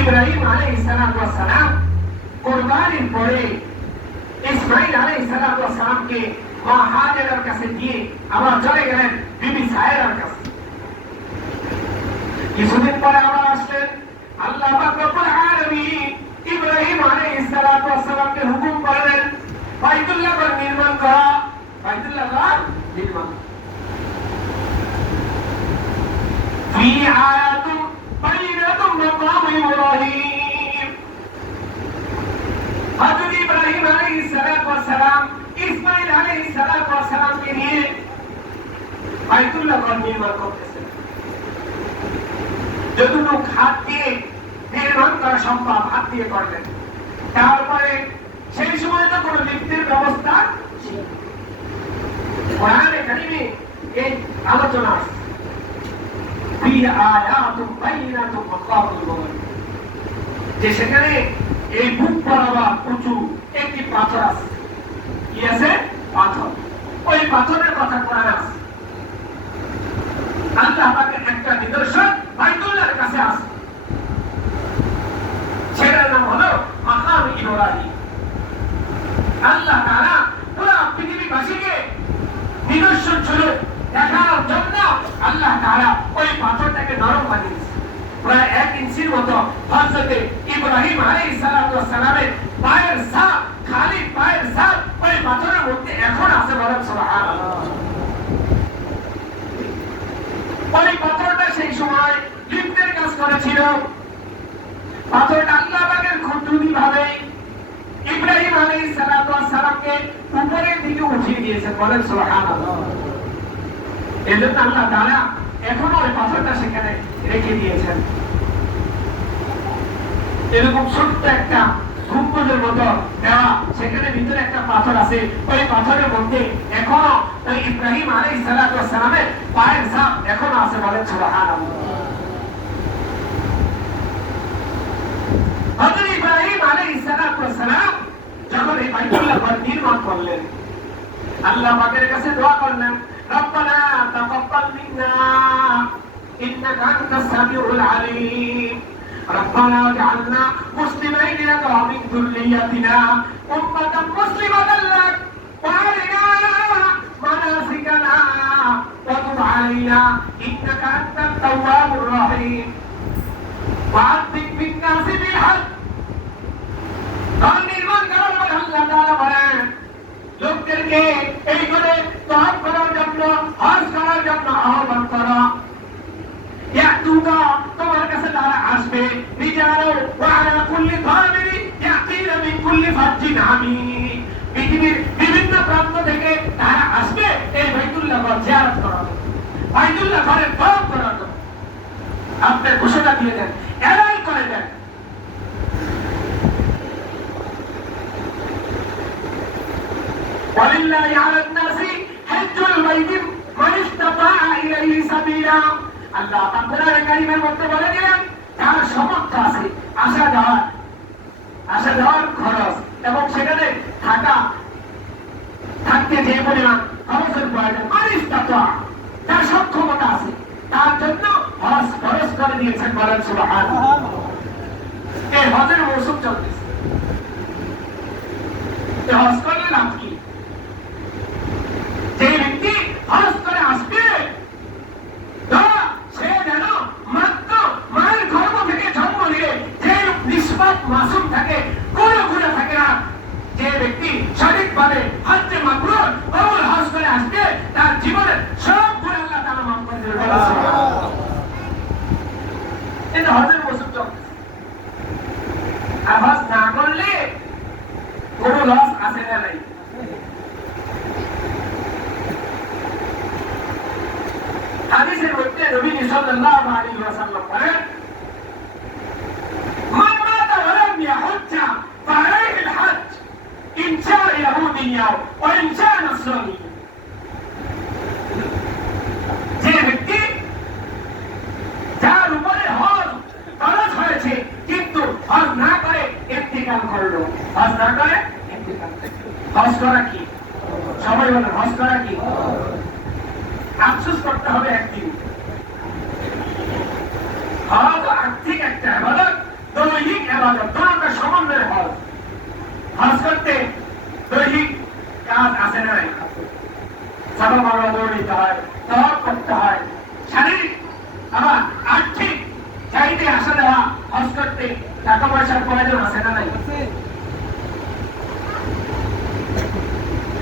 ইব্রাহিম আলাইহিস সালাম কুরবানির পরে ইসমাঈল আলাইহিস সালামকে মা হাজেরার কাছে দিয়ে আবার চলে গেলেন বিবি সায়রার কাছে। কিছুদিন পরে আবার আসলেন। আল্লাহ পাক রব্বুল আলামিন ইব্রাহিম আলাইহিস সালামকে হুকুম করলেন বাইতুল্লাহ ঘর নির্মাণ করা। বাইতুল্লাহ ঘর নির্মাণ ফি আয়াতুন বাইনাতুম মাকাম ইব্রাহিম। হযরত ইব্রাহিম আলাইহিস সালাম ইসমাঈল আলাইহিস সালামকে নিয়ে বাইতুল্লাহ ঘর নির্মাণ করতেছেন। যতটুকু হাত দিয়ে নির্মাণ করা সম্ভব হাত দিয়ে করলেন। তারপরে সেই সময় তো কোনো লিফটের ব্যবস্থা ছিল না। কোরআনে কারিমে এই আলোচনা আছে ফি আয়াতুম বাইনাতুম মাকাম ইব্রাহিম, যে সেখানে এই বুক বরাবর উঁচু একটি পাথর আছে। কি আছে? পাথর। ওই পাথরের কথা কোরআনে আছে। আল্লাহ পাকের একটা নিদর্শন বাইতুল্লাহর কাছে আছে, সেটার নাম হলো মাকাম ইব্রাহিম। আল্লাহ তাআলা পুরো পৃথিবীবাসীকে নিদর্শন স্বরূপ দেখানোর জন্য আল্লাহ তাআলা ওই পাথরটাকে নরম বানিয়েছে। প্রায় 1 ইঞ্চির মতো হযরত ইব্রাহিম আলাইহিস সালামের পায়ের ছাপ, খালি পায়ের ছাপ ওই পাথরের মধ্যে এখন আছে। বলেন সুবহানাল্লাহ। ওই পাথরটা সেই সময় লিফটের কাজ করেছিল। পাথরটা আল্লাহ পাকের কুদরতি ভাবে ইব্রাহিম আলাইহিস সালামকে উপরের দিকে উঠিয়ে দিয়েছে। বলেন সুবহানাল্লাহ। এজন্য আল্লাহ তাআলা এখনো ওই পাথরটা সেখানে রেখে দিয়েছেন। এরকম ছোট্ট একটা গম্বুজের মতো দেওয়া, সেখানে ভিতরে একটা পাথর আছে। ওই পাথরের মধ্যে এখনো ওই ইব্রাহিম আলাইহিস সালামের পায়ের ছাপ এখনো আছে। বলেন সুবহানাল্লাহ। হযরত ইব্রাহিম আলাইহিস সালাম যখন এই বাইতুল্লাহ ঘর নির্মাণ করলেন, আল্লাহ পাকের কাছে দোয়া করলেন, রব্বানা তাকাব্বাল মিন্না ইন্নাকা আনতাস সামিউল আলিম, রব্বানা ওয়াজআলনা মুসলিমাইন লাকা ওয়া মিন যুররিয়্যাতিনা উম্মাতান মুসলিমাতান লাক ওয়া আরিনা মানাসিকানা ওয়া তুব আলাইনা ইন্নাকা আনতাত তাওয়াবুর রহিম ওয়া আযিম বিন-নাসি বিল হজ। নির্মাণ করার পর আল্লাহ তাআলা বলেন, লোকদেরকে এই করে তওয়াফ করার জন্য, হজ করার জন্য আহ্বান করো। ইয়াতুকা, তোমার কাছে তারা আসবে। রিজালু ওয়া আলা কুল্লি যামিরি ইয়াতিনা মিন কুল্লি ফাজ্জিন আমিক, পৃথিবীর বিভিন্ন প্রান্ত থেকে তারা আসবে এই বাইতুল্লাহ ঘর জিয়ারত করার জন্য, বাইতুল্লাহ ঘরের তওয়াফ করার জন্য। আপনি ঘোষণা দিয়ে দেন, এলান করে দেন, ওয়ালিল্লাহি আলান নাসি হজ্জুল বাইতি মান ইসতাতাআ ইলাইহি সাবিলা। আল্লাহ পাক কোরআনে কারীমের মধ্যে বলে দিলেন, যার সামর্থ্য আছে আসা যাওয়ার খরচ এবং সেখানে থাকতে যে পরিমাণ খরচের প্রয়োজন, মান ইসতাতাআ, যার সক্ষমতা আছে তার জন্য হজ খরচ করে দিয়েছেন। বলেন সুবহানাল্লাহ। এই হজের মৌসুম চলতেছে। হজ করলে লাভ কি? যে ব্যক্তি হজ করে আসবে সে যেন মাত্র মায়ের গর্ভ থেকে জন্ম নিয়ে যে নিষ্পাপ মাসুম থাকে, কোনো গুনাহ থাকে না, যে ব্যক্তি সঠিকভাবে হজ্জে মাবরুর কবুল হজ করে আসবে, তার জীবনের সব গুনাহ আল্লাহ তাআলা মাফ করে দেবেন। এটা হজের মৌসুম চলতেছে। আর হজ না করলে কোনো লস আছে না নাই? হাদিসের মধ্যে নবী সাল্লাল্লাহু আলাইহি ওয়াসাল্লাম বলেন, মান মাতা ওয়া লাম ইয়াহুজ্জা ফাআলাইহি আল-হজ্জ ইন শাআ ইয়াহুদিয়্যা ওয়া ইন শাআ নাসরানিয়্যা। যে ব্যক্তি যার উপরে হজ ফরজ হয়েছে কিন্তু হজ না করে ইন্তেকাল করলো, হজ না করে ইন্তেকাল। হজ করা কি? সবাই বলেন, হজ করা কি? আফসোস করতে হবে একদিন। হজ আর্থিক একটা ইবাদত, দৈহিক ইবাদত, দুটোটা সমন্বয়ে হজ। হজ করতে দৈহিক কাজ আছে না? সাফা মারওয়া দৌড় দিতে হয়, তাওয়াফ করতে হয়, শারীরিক আবার আর্থিক চাইতে আসা দেওয়া। হজ করতে টাকা পয়সার প্রয়োজন আছে না নাই?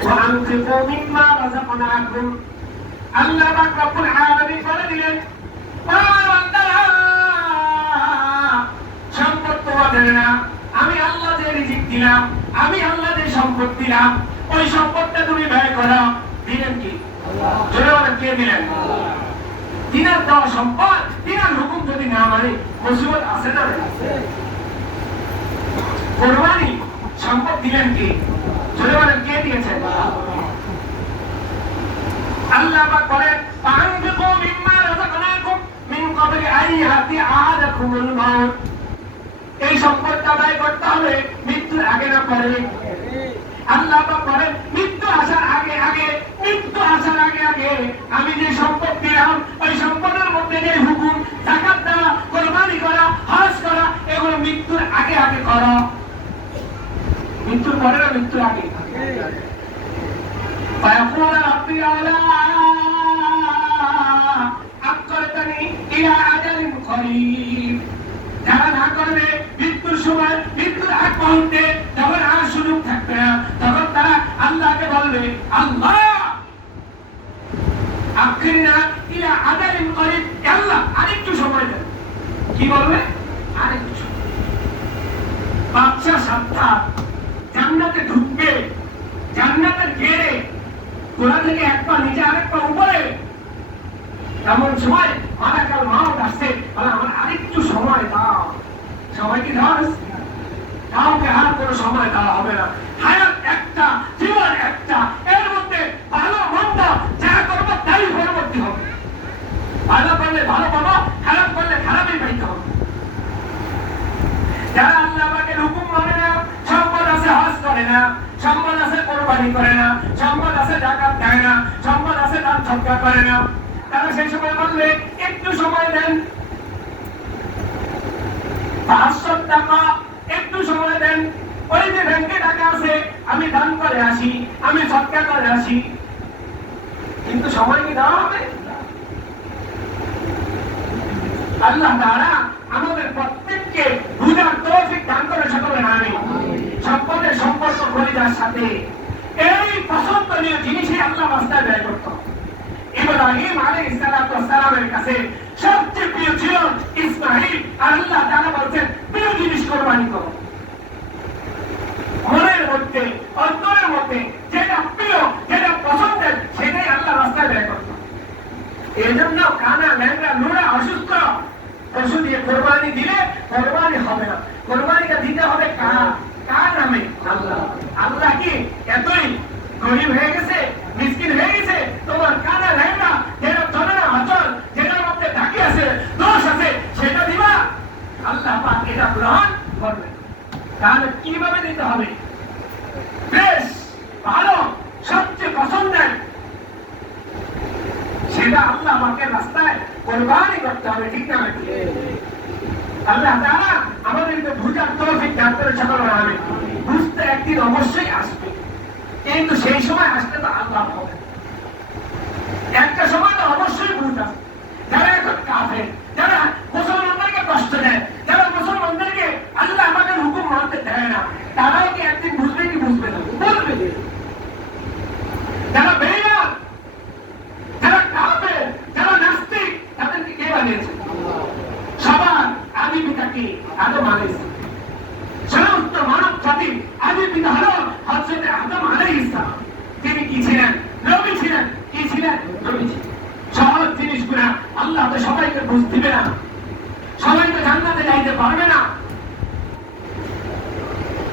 وأنفقوا مما رزقناكم। আল্লাহ পাক রব্বুল আলামিন বলে দিলেন, আমার বান্দারা, সম্পদ তোমাদের না, আমি আল্লাহ যে রিজিক দিলাম, আমি আল্লাহ যে সম্পদ দিলাম, ওই সম্পদটা তুমি ব্যয় করো। দিলেন কি? জোরে বলেন, কে দিলেন? দিনের দেওয়া সম্পদ, দিনের হুকুম যদি না মানে মুসিবত আছে না? কোরবানি সম্পদ দিলেন কি? জোরে বলেন, কে দিয়েছেন? আল্লাহ পাক বলেন, ফাআনফিকু মিম্মা রাযাকনাকুম মিন ক্বাবলি আন ইয়াতিয়া আহাদাকুমুল মাউত। এই সম্পদটা ব্যয় করতে হবে মৃত্যুর আগে না পরে। আল্লাহ পাক বলেন, মৃত্যু আসার আগে আগে, মৃত্যু আসার আগে আগে আমি যে সম্পদ দিলাম, ওই সম্পদের মধ্যে যে হুকুম, যাকাত দেওয়া, কোরবানি করা, হজ করা, এগুলো মৃত্যুর আগে আগে করো। মৃত্যুর পরে না, মৃত্যুর আগে। فيقول ربي لولا أخرتني إلى أجل قريب। যারা না করবে মৃত্যুর সময়, মৃত্যুর আগ মুহূর্তে যখন আর সুযোগ থাকবে না, তখন তারা আল্লাহকে বলবে, আল্লাহ আখিরনা ইলা আজালিন করিব, আল্লাহ আরেকটু সময় দেন। কি বলবে? আরেকটু সময়। বাদশা সাক্ষাৎ জান্নাতে ঢুকবে, জান্নাতের গেড়ে গোড়া থেকে এক পা নিচে আরেক পা উপরে, এমন সময় মালাকুল মউত আসছে, বলে আমার আরেকটু সময় দাও। সময় কি দাও? কাউকে আর কোনো সময় দেওয়া হবে না। হায়াত একটা, জীবন একটা, এর মধ্যে ভালো মন্দ যা করবো তাই পরবর্তী হবে। ভালো করলে ভালো পাবো, খারাপ করলে খারাপই পাইতে হবে। যারা আল্লাহ পাকের হুকুম মানে না, সম্পদ আছে হজ করে না, সম্পদ আছে কোরবানি করে না, সম্পদ আছে যাকাত দেয় না, সম্পদ আছে দান সদকা করে না, তারা সেই সময় বললে একটু সময় দেন, 500 টাকা একটু সময় দেন, ওই যে ব্যাংকে টাকা আছে আমি দান করে আসি, আমি সদকা করে আসি। কিন্তু সময় কি দেওয়া হবে? আল্লাহ তাআলা আমাদের প্রত্যেককে বুঝার তৌফিক দান করে সকলে আমিন। সম্পদের সম্পর্ক কলিজার সাথে এই পছন্দনীয় জিনিসই আল্লাহ রাস্তায় ব্যয় করত। ইব্রাহিম আলাইহিস সালামের কাছে সবচেয়ে প্রিয় ছিল ইসমাঈল, আর আল্লাহ তাআলা বলছেন প্রিয় জিনিস কোরবানি করো। মনের মধ্যে, অন্তরের মধ্যে যেটা প্রিয়, যেটা পছন্দের, সেটাই আল্লাহ রাস্তায় ব্যয় করত। এই জন্য কানা, ল্যাংড়া, লুড়া, অসুস্থ পশু দিয়ে কোরবানি দিলে কোরবানি হবে না। কোরবানিটা দিতে হবে কার? কার নামে? আল্লাহ। আল্লাহ কি এতই গরিব হয়ে গেছে, মিসকিন হয়ে গেছে? তোমার কানা, ল্যাংড়া, যেটা চলে না, অচল, যেটার মধ্যে ঢাকি আছে, দোষ আছে, সেটা দিবা? আল্লাহ পাক এটা গ্রহণ করবে। তাহলে কিভাবে দিতে হবে? বেশ ভালো, সবচেয়ে পছন্দের, সেটা আল্লাহ পাকের রাস্তায় কোরবানি করতে হবে। ঠিক না? আল্লাহ তাআলা আমাদেরকে বুঝার তৌফিক দান করে সকলে আমিন। বুঝতে একদিন অবশ্যই আসবে, কিন্তু সেই সময় আসলে তো আল্লাহ হবে। একটা সময় তো অবশ্যই বুঝ আসবে। যারা এখন কাফের, যারা মুসলমানদেরকে কষ্ট দেয়, যারা মুসলমানদেরকে আল্লাহ আমাদের হুকুম মানতে দেয় না, তারাও কি একদিন বুঝবে কি বুঝবে না? বুঝবে। যারা বেঈমান, যারা কাফের, যারা নাস্তিক, তাদেরকে কে বানিয়েছে? সবার আদি পিতা কি? আদম আলাইহিস সালাম। সমস্ত মানব জাতির আদি পিতা হলো হযরত আদম আলাইহিস সালাম। তিনি কি ছিলেন? নবী ছিলেন। কি ছিলেন? নবী ছিলেন। সহজ জিনিসগুলো আল্লাহ তো সবাইকে বুঝ দিবে না, সবাইকে জান্নাতে যাইতে পারবে না।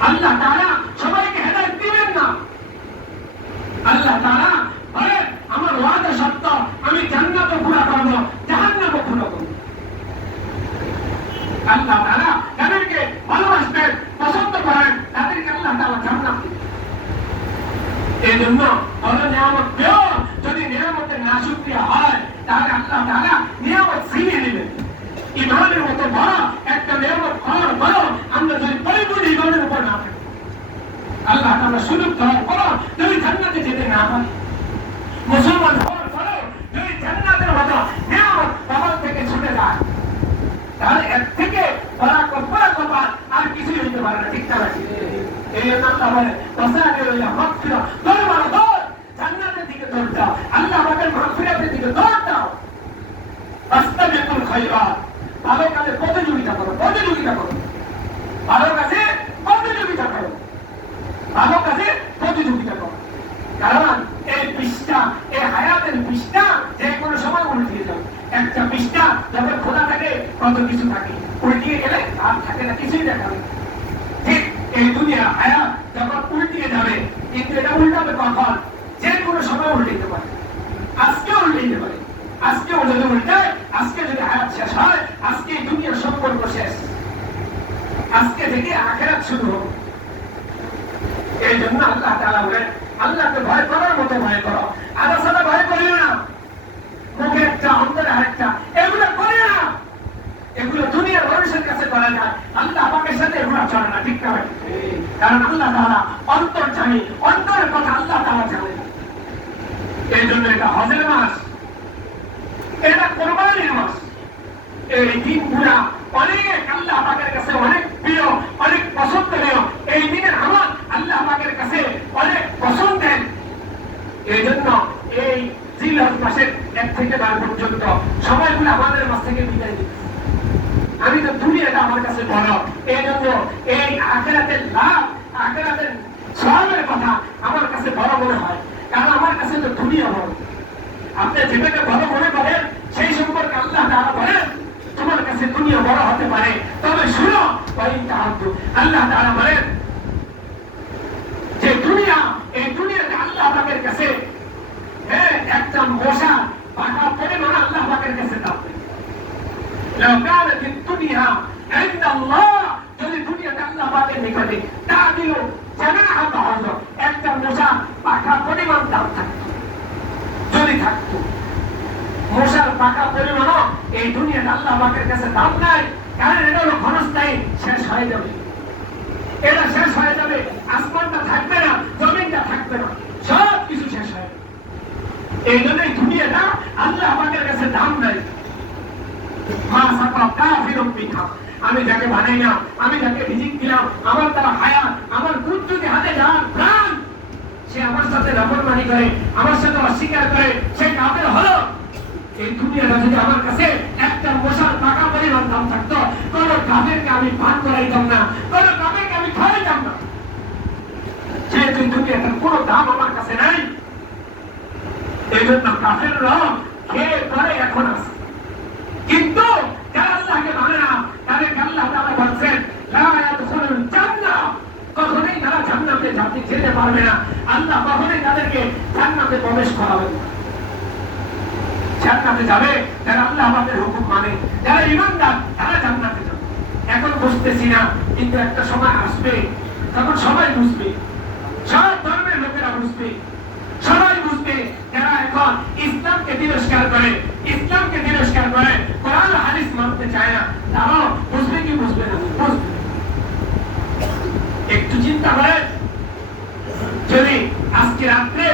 আল্লাহ তাআলা সবাইকে হেদায়েত দিবেন না। আল্লাহ তাআলা বলে আমার ওয়াদা সত্য, আমি জান্নাতও পুরা করব, জাহান্নামও পুরা করব। আল্লাহ তাআলা যাদেরকে ভালোবাসবেন, পছন্দ করেন, তাদেরকে আল্লাহ তাআলা জান্নাত দিবেন। এই জন্য বড় নিয়ামত পেও যদি নিয়ামতের নাশুকরিয়া হয়, তাহলে আল্লাহ তাআলা নিয়ামত ছিনিয়ে নেবেন। ইমানের মতো বড় একটা নিয়ামত পাওয়ার পরও আমরা যদি পরিপূর্ণ ইমানের উপর না থাকি, আল্লাহ তাআলা সুযোগ দেওয়ার পরও যদি জান্নাতে যেতে না পারি, মুসলমান হওয়ার পরেও যদি জান্নাতের মতো নিয়ামত পাওয়ার থেকে ছুটে যায়, তাহলে এর থেকে পরাকল্পনা আর কিছুই হইতে পারে না। ঠিক না? এই জন্য আল্লাহ বলে জান্নাতের দিকে দৌড় দাও, আল্লাহ আমাদের মাগফিরাতের দিকে দৌড় দাও। কারণ এই পৃষ্ঠা, এই হায়াতের পৃষ্ঠা যে কোনো সময় উল্টিয়ে যাবে। একটা পৃষ্ঠা যখন খোলা থাকে কত কিছু থাকে, উল্টিয়ে গেলে আর থাকে না, কিছুই দেখাবে। ঠিক এই দুনিয়া হায়াত যখন উল্টিয়ে যাবে, কিন্তু এটা উল্টাবে কখন? যে কোনো সময় উল্টিতে পারে, আজকে উল্টিতে পারে। আজকে যদি উল্টায়, আজকে যদি হায়াত শেষ হয়, আজকে এই দুনিয়ার সম্পর্ক শেষ, আজকে থেকে আখিরাত শুরু হবে। এই জন্য আল্লাহ তাআলা বলেন, আল্লাহকে ভয় করার মতো ভয় করো, আলাদা সাদা ভয় করিও না। মুখে একটা, অন্তরে আরেকটা, এগুলো করিও না। এগুলো দুনিয়ার মানুষের কাছে করা যায়, আল্লাহ পাকের সাথে এগুলো চলে না। ঠিক না? কারণ আল্লাহ তাআলা অন্তর জানে, অন্তরের কথা আল্লাহ তাআলা জানে। এই জন্য এটা হজের মাস, এটা কোরবানির মাস। এই দিনগুলা অনেক আল্লাহ পাকের কাছে অনেক প্রিয়, অনেক পছন্দনীয়। এই দিনের আমল আল্লাহ পাকের কাছে অনেক পছন্দের। এই জন্য এই জিলহজ মাসের 1 থেকে 9 পর্যন্ত সময়গুলো আমাদের মাস থেকে বিদায় দিচ্ছে। আমি তো দুনিয়াটা আমার কাছে বড়, এই জন্য এই আখিরাতের লাভ, আখিরাতের সওয়াবের কথা আমার কাছে বড় মনে হয়। কারণ আমার কাছে তো দুনিয়া বড়। আপনি যেটাকে বড় মনে করেন সেই সম্পর্কে আল্লাহ তাআলা বলেন, তোমার কাছে দুনিয়া বড় হতে পারে, তবে শুনো, আল্লাহ তাআলা বলেন যে দুনিয়া, এই দুনিয়াতে আল্লাহ পাকের কাছে একটা মশা পাকা পরিমাণ আল্লাহ পাকের কাছে থাকবে। لو كانت الدنيا عند الله, যদি দুনিয়াতে আল্লাহ পাকের নিকটে তাদিল জানাহ বাউযা, একটা মশা পাকা পরিমাণ দাম থাকতো, যদি থাকতো। মশার পাকা পরিমাণও এই দুনিয়াতে আল্লাহ পাকের কাছে দাম নাই। কারণ এটা হলো ক্ষণস্থায়ী, শেষ হয়ে যাবে। এটা শেষ হয়ে যাবে, আসমানটা থাকবে না, জমিনটা থাকবে না, সব কিছু শেষ হয়ে যাবে। এই জন্যই দুনিয়াটা আল্লাহ পাকের কাছে দাম নাই। আমি যাকে বানাই না, আমি যাকে রিজিক দিলাম, আমার তারা হায়াত, আমার দুধ যদি হাতে যান প্রাণ, সে আমার সাথে নাফরমানি করে, আমার সাথে অস্বীকার করে, সে কাফের হলো। এই দুনিয়াটা যদি আমার কাছে একটা মশার পাকা পরিমাণ দাম থাকতো, কোন কাফেরকে আমি পান করাইতাম না, কোন কাফেরকে আমি খাওয়াইতাম না। যেহেতু দুনিয়াটার কোনো দাম আমার কাছে নাই, এই জন্য কাফেররা খেয়ে পরে এখন আছে। কিন্তু যারা আল্লাহকে মানে না, তাদেরকে আল্লাহ তাআলা বলছেন লা ইয়াদখুলুল জান্নাহ, কখনোই তারা জান্নাতে যেতে পারবে না। আল্লাহ কখনোই তাদেরকে জান্নাতে প্রবেশ করাবেন না। জান্নাতে যাবে যারা আল্লাহ আমাদের হুকুম মানে, যারা ঈমানদার, তারা জান্নাতে যাবে। এখন বুঝতেছি না, কিন্তু একটা সময় আসবে তখন সবাই বুঝবে, সব ধর্মের লোকেরা বুঝবে, সবাই বুঝবে। যারা এখন ইসলামকে তিরস্কার করে, ইসলামকে তিরস্কার করে, কোরআন হাদিস মানতে চায় না, তারাও বুঝবে কি বুঝবে না? বুঝবে। একটু চিন্তা করেন, যদি আজকে রাত্রে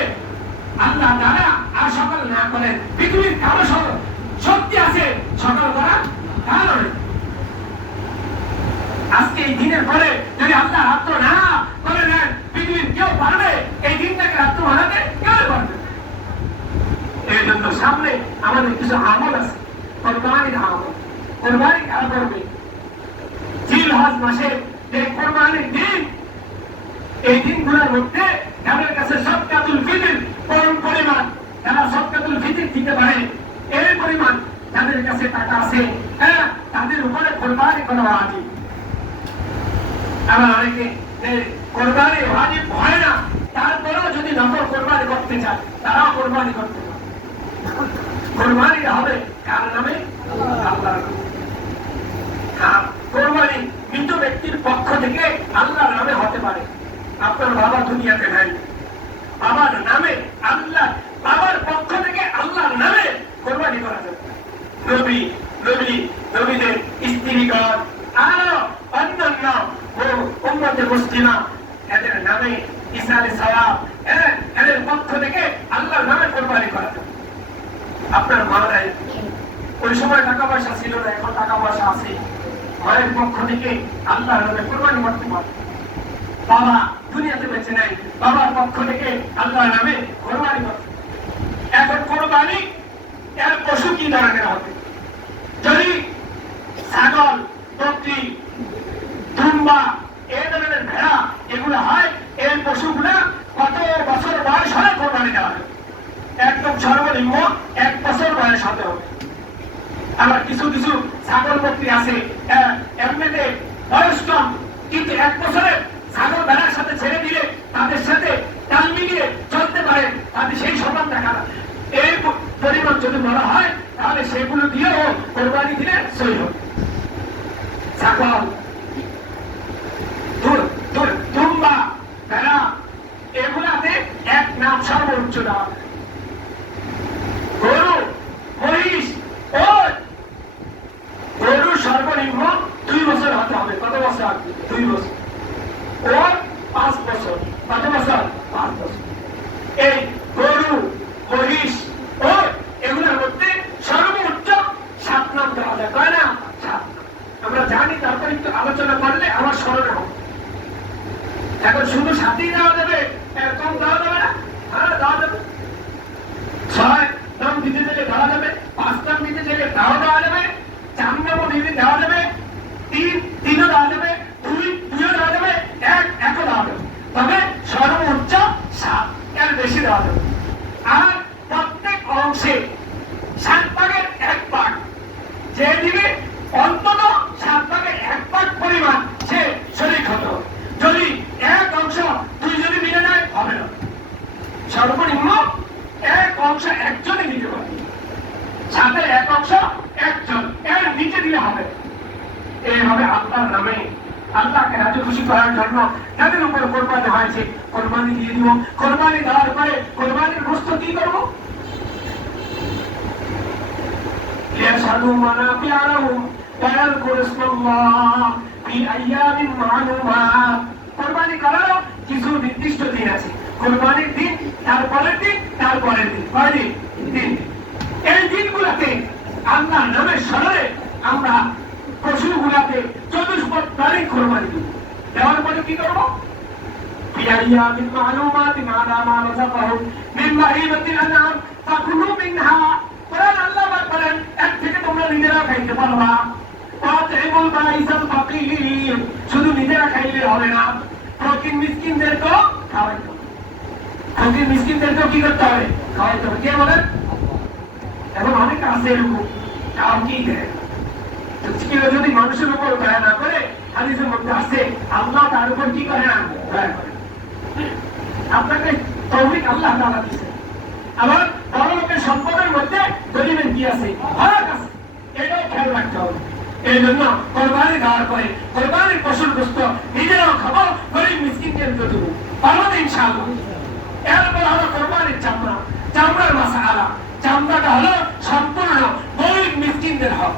আল্লাহ তাআলা আর সকাল না করেন, পৃথিবীর কারো শক্তি আছে সকাল করা? কারো নেই। আজকে এই দিনের পরে যদি আল্লাহ রাত্র না করে নেন, পৃথিবীর কেউ পারবে এই দিনটাকে রাত্র বানাতে? কেউ পারবে। এই জন্য সামনে আমাদের কিছু আমল আছে, কোরবানির আমল। কোরবানি কারা করবে? জিলহজ মাসে যে কোরবানির দিন, এই দিনগুলোর মধ্যে যাদের কাছে সদকাতুল ফিতর কোন পরিমাণ, যারা সদকাতুল ফিতর দিতে পারে এই পরিমাণ যাদের কাছে টাকা আছে, তাদের উপরে কোরবানি করা ওয়াজিব। আবার অনেকে কোরবানি ওয়াজিব হয় না, তারপরেও যদি নফল কোরবানি করতে চায়, তারাও কোরবানি করতে পারে। কোরবানি হবে কার নামে? আল্লাহর নামে। কোরবানি মৃত ব্যক্তির পক্ষ থেকে আল্লাহর নামে হতে পারে। আপনার বাবা দুনিয়াতে নাই, বাবার নামে আল্লাহ, বাবার পক্ষ থেকে আল্লাহর নামে কোরবানি করা যাবে। নবী, নবীদের স্ত্রীগণ, আরো অন্যান্য উম্মতে মুসলিমা, এদের নামে ইসালে সওয়াব, এদের পক্ষ থেকে আল্লাহর নামে কোরবানি করা যাবে। আপনার মা নাই, ওই সময় টাকা পয়সা ছিল না, এখন টাকা পয়সা আছে, মায়ের পক্ষ থেকে আল্লাহর নামে কোরবানি করতে পারে। বাবা দুনিয়াতে বেঁচে নাই, বাবার পক্ষ থেকে আল্লাহর নামে কোরবানি করতে। এখন কোরবানি এর পশু কি ধরনের হবে? যদি ছাগল, বকরি, দুম্বা, এই ধরনের ভেড়া এগুলো হয়, এই পশুগুলা কত বছর বয়স হলে দেওয়া যাবে। একদম সর্বনিম্ন 1 বছর বয়স হতে হবে। আবার কিছু কিছু ছাগল বকরি আছে এমনিতে বয়স কম, কিন্তু 1 বছরের ছাগল ভেড়ার সাথে ছেড়ে দিলে তাদের সাথে তাল মিলিয়ে চলতে পারে, তাদের সেই সমান দেখা যায়। এই পরিমাণ যদি বলা হয় তাহলে সেগুলো দিয়েও কোরবানি দিলে সই হবে। ছাগল, দুম্বা, ভেড়া এগুলাতে 1 নাম সর্বোচ্চ দেওয়া হয়। গরু, মহিষ, ওট, গরু সর্বনিম্ন 2 বছর হতে হবে। কত বছর? 2 বছর। ওট 5 বছর। কত বছর? 5 বছর। এই গরু, মহিষ, ওট এগুলোর মধ্যে সর্বোচ্চ 7 নাম দেওয়া যায়, তাই না? 7 নাম আমরা জানি, তারপর একটু আলোচনা করলে আমার স্মরণে হবে। এখন শুধু 7ই দেওয়া যাবে, কম দেওয়া যাবে না? হ্যাঁ, দেওয়া যাবে। 6 নাম দিতে চাইলে দেওয়া যাবে, 5 নাম দিতে চাইলে তাও দেওয়া যাবে, 4 নামও দিতে দেওয়া যাবে, 3ও দেওয়া যাবে, 2ও দেওয়া যাবে, 1ও দেওয়া যাবে। তবে সর্বোচ্চ 7, এর বেশি দেওয়া যাবে। আর প্রত্যেক অংশে 7 ভাগের 1 ভাগ যে দিবে, অন্তত 7 ভাগের 1 ভাগ পরিমাণ সে শরীক হতো। যদি 1 অংশ 2 যদি মিলে নেয় হবে না। সর্বনিম্ন 1 অংশ একজনই দিতে পারে, সাথে 1 অংশ একজন, এর নিচে দিলে হবে। এইভাবে আল্লাহর নামে আল্লাহকে রাজি খুশি করার জন্য যাদের উপর কোরবানি হয়েছে কোরবানি দিয়ে দিব। কোরবানি দেওয়ার পরে কোরবানির গোশত কি করবো? লিয়াশহাদু মানাফিআ লাহুম ওয়া ইয়াযকুরু ইসমাল্লাহ ফি আইয়ামিন মা'লুমাত। কোরবানি করার কিছু নির্দিষ্ট দিন আছে। কোরবানির দিন, তারপরের দিন, তারপরের দিন, কয় দিন? এই দিনগুলোতে আল্লাহর নামের স্মরণে আমরা পশুগুলাতে চতুষ্পদ প্রাণী কোরবানি দিব। দেওয়ার পরে কি করবো? ফি আইয়ামিন মা'লুমাতিন আলা মা রাযাকাহুম মিন বাহিমাতিল আনআম ফাকুলু মিনহা। কোরআন আল্লাহ বলেন, এর থেকে তোমরা নিজেরা খাইতে পারবা। ওয়াতিমুল বাইসাল ফাকির, শুধু নিজেরা খাইলে হবে না, ফকির মিসকিনদেরকেও খাওয়াইতে হবে। ফকির মিসকিনদেরকেও কি করতে হবে? খাওয়াইতে হবে। কে বলেন? এখন অনেক আছে এরকম, তাও কি দেয়? যদি মানুষের উপর দয়া না করে, হাদিসের মধ্যে আছে আল্লাহ তার উপর কি করে না? দয়া করে। আপনাকে তৌফিক আল্লাহ তাআলা দিয়েছে। আবার বড় লোকের সম্পদের মধ্যে গরিবের কি আছে? ভাগ আছে, এটাও খেয়াল রাখতে হবে। এই জন্য কোরবানি দেওয়ার পরে কোরবানির পশুর গোশত নিজেরাও খাবো, গরিব মিসকিনকে দেবো, পারবো তো ইনশাআল্লাহ। এরপর হলো কোরবানির চামড়া। চামড়ার মাসআলা, চামড়াটা হলো সম্পূর্ণ গরিব মিসকিনদের হক।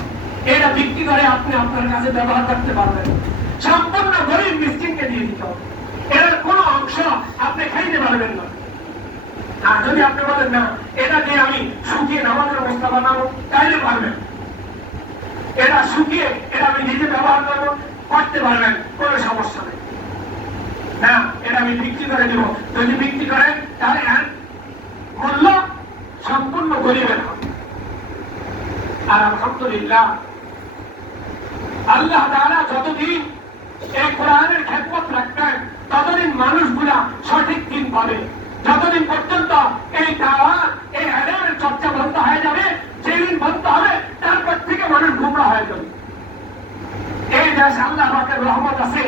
এটা বিক্রি করে আপনি আপনার কাছে ব্যবহার করতে পারবেন, সম্পূর্ণ গরিব মিসকিনকে দিয়ে দিতে হবে। এর কোনো অংশ আপনি খাইতে পারবেন না। আর যদি আপনি বলেন না এটা দিয়ে আমি শুকিয়ে নামাজের অবস্থা বানাবো, তাইলে পারবেন। এটা শুকিয়ে এটা আমি নিজে ব্যবহার করবো, করতে পারবেন, কোনো সমস্যা নেই। না, এটা আমি বিক্রি করে দিব। যদি বিক্রি করেন তাহলে মূল্য সম্পূর্ণ গরিবের হবে। আর আলহামদুলিল্লাহ, আল্লাহ তাআলা যতদিন এই কোরআনের খেদমত রাখবেন ততদিন মানুষগুলা সঠিক দিন পাবে। যতদিন পর্যন্ত এই দাওয়াত, এই ইলমের চর্চা বন্ধ হয়ে যাবে, যেদিন বন্ধ হবে তারপর থেকে মানুষ গুমরা হয়ে যাবে। এই দেশে আল্লাহ পাকের রহমত আছে,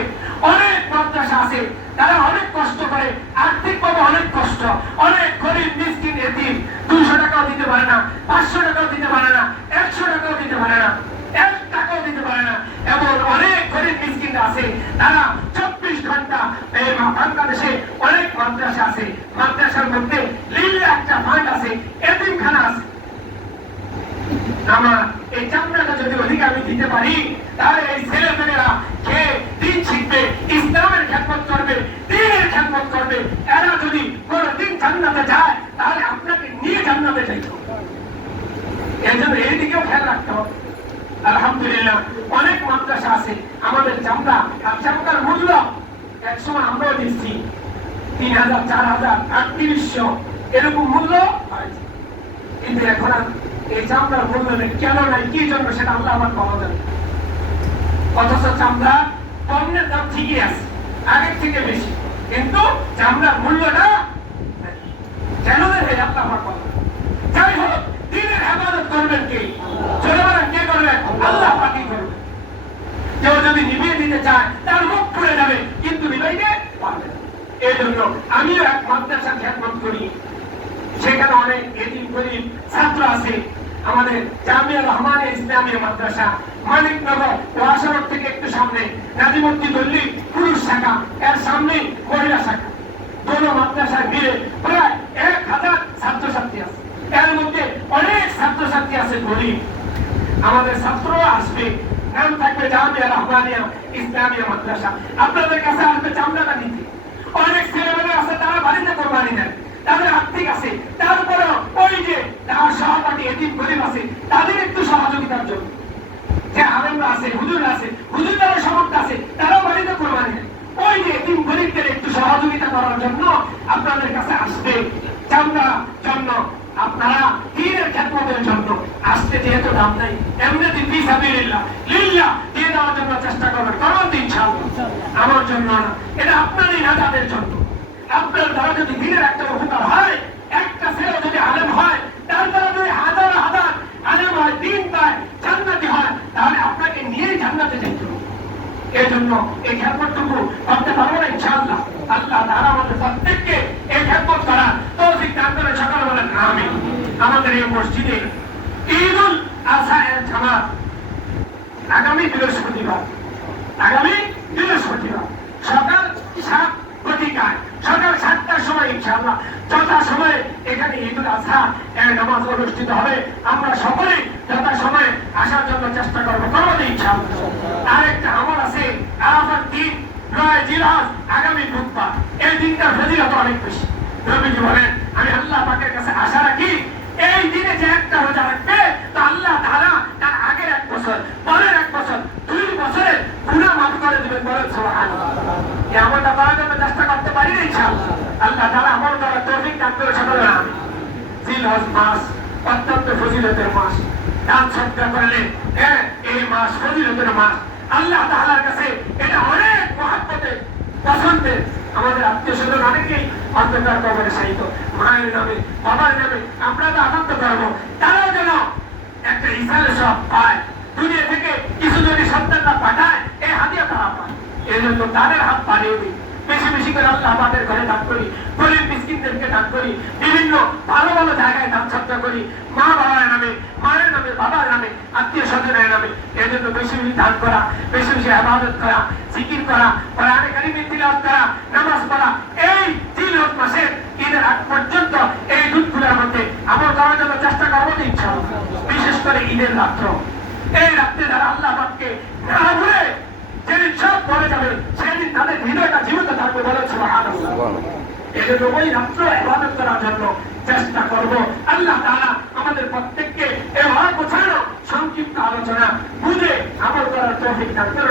অনেক মাদ্রাসা আছে, তারা অনেক কষ্ট করে, আর্থিকভাবে অনেক কষ্ট, অনেক গরিব মিসকিন এতিম 200 টাকাও দিতে পারে না, 500 টাকাও দিতে পারে না, 100 টাকাও দিতে পারে না, 1 টাকাও দিতে পারে না। এমন অনেক গরিব মিসকিন আছে, তারা 24 ঘন্টা এই বাংলাদেশে অনেক মাদ্রাসা আছে, মাদ্রাসার মধ্যে লিল্লাহ একটা ফান্ড আছে, এতিমখানা আছে। আমার এই চামড়াটা যদি অধিক আমি দিতে পারি, তাহলে এই ছেলেমেয়েরা খেয়ে দিন শিখবে, ইসলামের খেদমত করবে, দ্বীনের খেদমত করবে। এরা যদি কোনদিন জান্নাতে যায় তাহলে আপনাকে নিয়ে জান্নাতে যাইতে হবে। এর জন্য এই দিকেও খেয়াল রাখতে হবে। আলহামদুলিল্লাহ, অনেক মাদ্রাসা আছে আমাদের চামড়া, আর চামড়ার মূল্য একসময় আমরাও দিচ্ছি 3000, 4000, 3800 এরকম মূল্য হয়েছে। কিন্তু এখন এই চামড়ার মূল্য নেই, কেন নাই, কি জন্য সেটা আল্লাহ আমার বলা যাবে। অথচ চামড়া পণ্যের দাম ঠিকই আছে, আগের থেকে বেশি, কিন্তু চামড়ার মূল্যটা কেন আমিও এক মাদ্রাসা খেদমত করি, সেখানে অনেক এতিম গরিব ছাত্র আছে। আমাদের জামিয়া রহমানিয়া ইসলামিয়া মাদ্রাসা মানিকনগর ওয়াশরোড থেকে একটু সামনে নাজিমুদ্দিন দল্লি পুরুষ শাখা, এর সামনে মহিলা শাখা, দোনো মাদ্রাসায় মিলে প্রায় 1000 ছাত্রছাত্রী আছে। এর মধ্যে অনেক ছাত্রছাত্রী আছে গরিব। আমাদের ছাত্ররা আসবে, নাম থাকবে জামিয়া রহমানিয়া ইসলামিয়া মাদ্রাসা। আপনাদের কাছে আসবে চামড়াটা নিতে। অনেক ছেলেমেয়েরা আছে, তারা বাড়িতে কোরবানি দেয়, তাদের আর্থিক আছে, তারপরে ওই যে তার সহপাঠী এতিম গরিব আছে, তাদের একটু সহযোগিতার জন্য। যে আলেমরা আছে, হুজুর আছে, হুজুরদের সামর্থ্য আছে, তারাও বাড়িতে কোরবানি দেয়। ওই যে এতিম গরিবদের একটু সহযোগিতা করার জন্য আপনাদের কাছে আসবে চামড়ার জন্য, আপনারা দ্বীনের খেদমতের জন্য আসতে। যেহেতু দাম নাই, এমনিতে ফি সাবিলিল্লাহ লিল্লাহ দিয়ে দেওয়ার জন্য চেষ্টা করবেন, করবেন তো ইনশাআল্লাহ। আমার জন্য না, এটা আপনারই না, তাদের জন্য। আপনার দ্বারা যদি দ্বীনের একটা উপকার হয়, একটা ছেলে যদি আলেম হয়, তার দ্বারা যদি হাজার হাজার আলেম হয়, দ্বীন পায়, জান্নাতি হয়, তাহলে আপনাকে নিয়েই জান্নাতে যেতে হবে। এই জন্য এই খেদমতটুকু করতে পারবো না ইনশাআল্লাহ। আল্লাহ তাআলা আমাদের প্রত্যেককে এই খেদমত করার তৌফিক দান করে। সকলে বলেন আমিন। আমাদের এই মসজিদে ঈদুল আযহা এর জামাত আগামী বৃহস্পতিবার সকাল 7 ঘটিকায়, সকাল 7টার সময় ইনশাআল্লাহ যথাসময়ে এখানে ঈদুল আযহা এর নামাজ অনুষ্ঠিত হবে। আমরা সকলে যথাসময়ে আসার জন্য চেষ্টা করবো, ইনশাআল্লাহ। আরেকটা আমল আছে, আরাফাত দিন 9 জিলহজ, আগামী বুধবার। এই দিনটার ফজিলত অনেক বেশি। নবীজি বলেন, আমি আল্লাহ পাকের কাছে আশা রাখি এই দিনে যে একটা রোজা রাখবে, তো আল্লাহ তাআলা তার আগের 1 বছর, পরের 1 বছর, 2 বছরের গুনাহ মাফ করে দিবেন। বলেন সুবহানাল্লাহ। এই আমলটা করার জন্য চেষ্টা করতে পারি না ইনশাআল্লাহ। আল্লাহ তাআলা আমল করার তৌফিক দান করে। সকলে আমিন। জিলহজ মাস অত্যন্ত ফজিলতের মাস। দান সদকা করলে এই মাস ফজিলতের মাস। আল্লাহ তাআলার কাছে এটা অনেক মহব্বতের, পছন্দের। আমাদের আত্মীয় স্বজন অনেকেই অন্ধকার কবরে শায়িত, মায়ের নামে, বাবার নামে আমরা তো আনন্দ করবো, তারাও যেন একটা ইসালে সব পায়। দুনিয়া থেকে কিছু যদি সন্তানরা পাঠায়, এই হাদিয়া তারা পায়। এই জন্য তাদের হাত বাড়িয়ে দিই, বেশি বেশি করে আল্লাহ আমাদের ঘরে দান করি, গরিব মিসকিনদেরকে দান করি, বিভিন্ন ভালো ভালো জায়গায় দান সৎকার করি, মা বাবার নামে, মায়ের নামে, বাবার নামে, আত্মীয় স্বজনের নামে। এই জন্য বেশি বেশি দান করা, বেশি বেশি ইবাদত করা, জিকির করা, কোরআনে কারীমের তিলাওয়াত করা, নামাজ পড়া। এই জিলহজ মাসের ঈদের আগ পর্যন্ত এই দিনগুলোর মধ্যে আমল করার জন্য চেষ্টা করবো ইনশাআল্লাহ। বিশেষ করে ঈদের রাত্র, এই রাত্রে যারা আল্লাহ পাককে না ভুলে যেদিন সব পড়ে যাবে, সেদিন তাদের হৃদয়টা জীবিত থাকবে। বলে সুবহানাল্লাহ। এজন্য ওই রাত্র ইবাদত করার জন্য চেষ্টা করব। আল্লাহ তাআলা আমাদের প্রত্যেককে এই গোছানো সংক্ষিপ্ত আলোচনা বুঝে আমল করার তৌফিক দান করুন।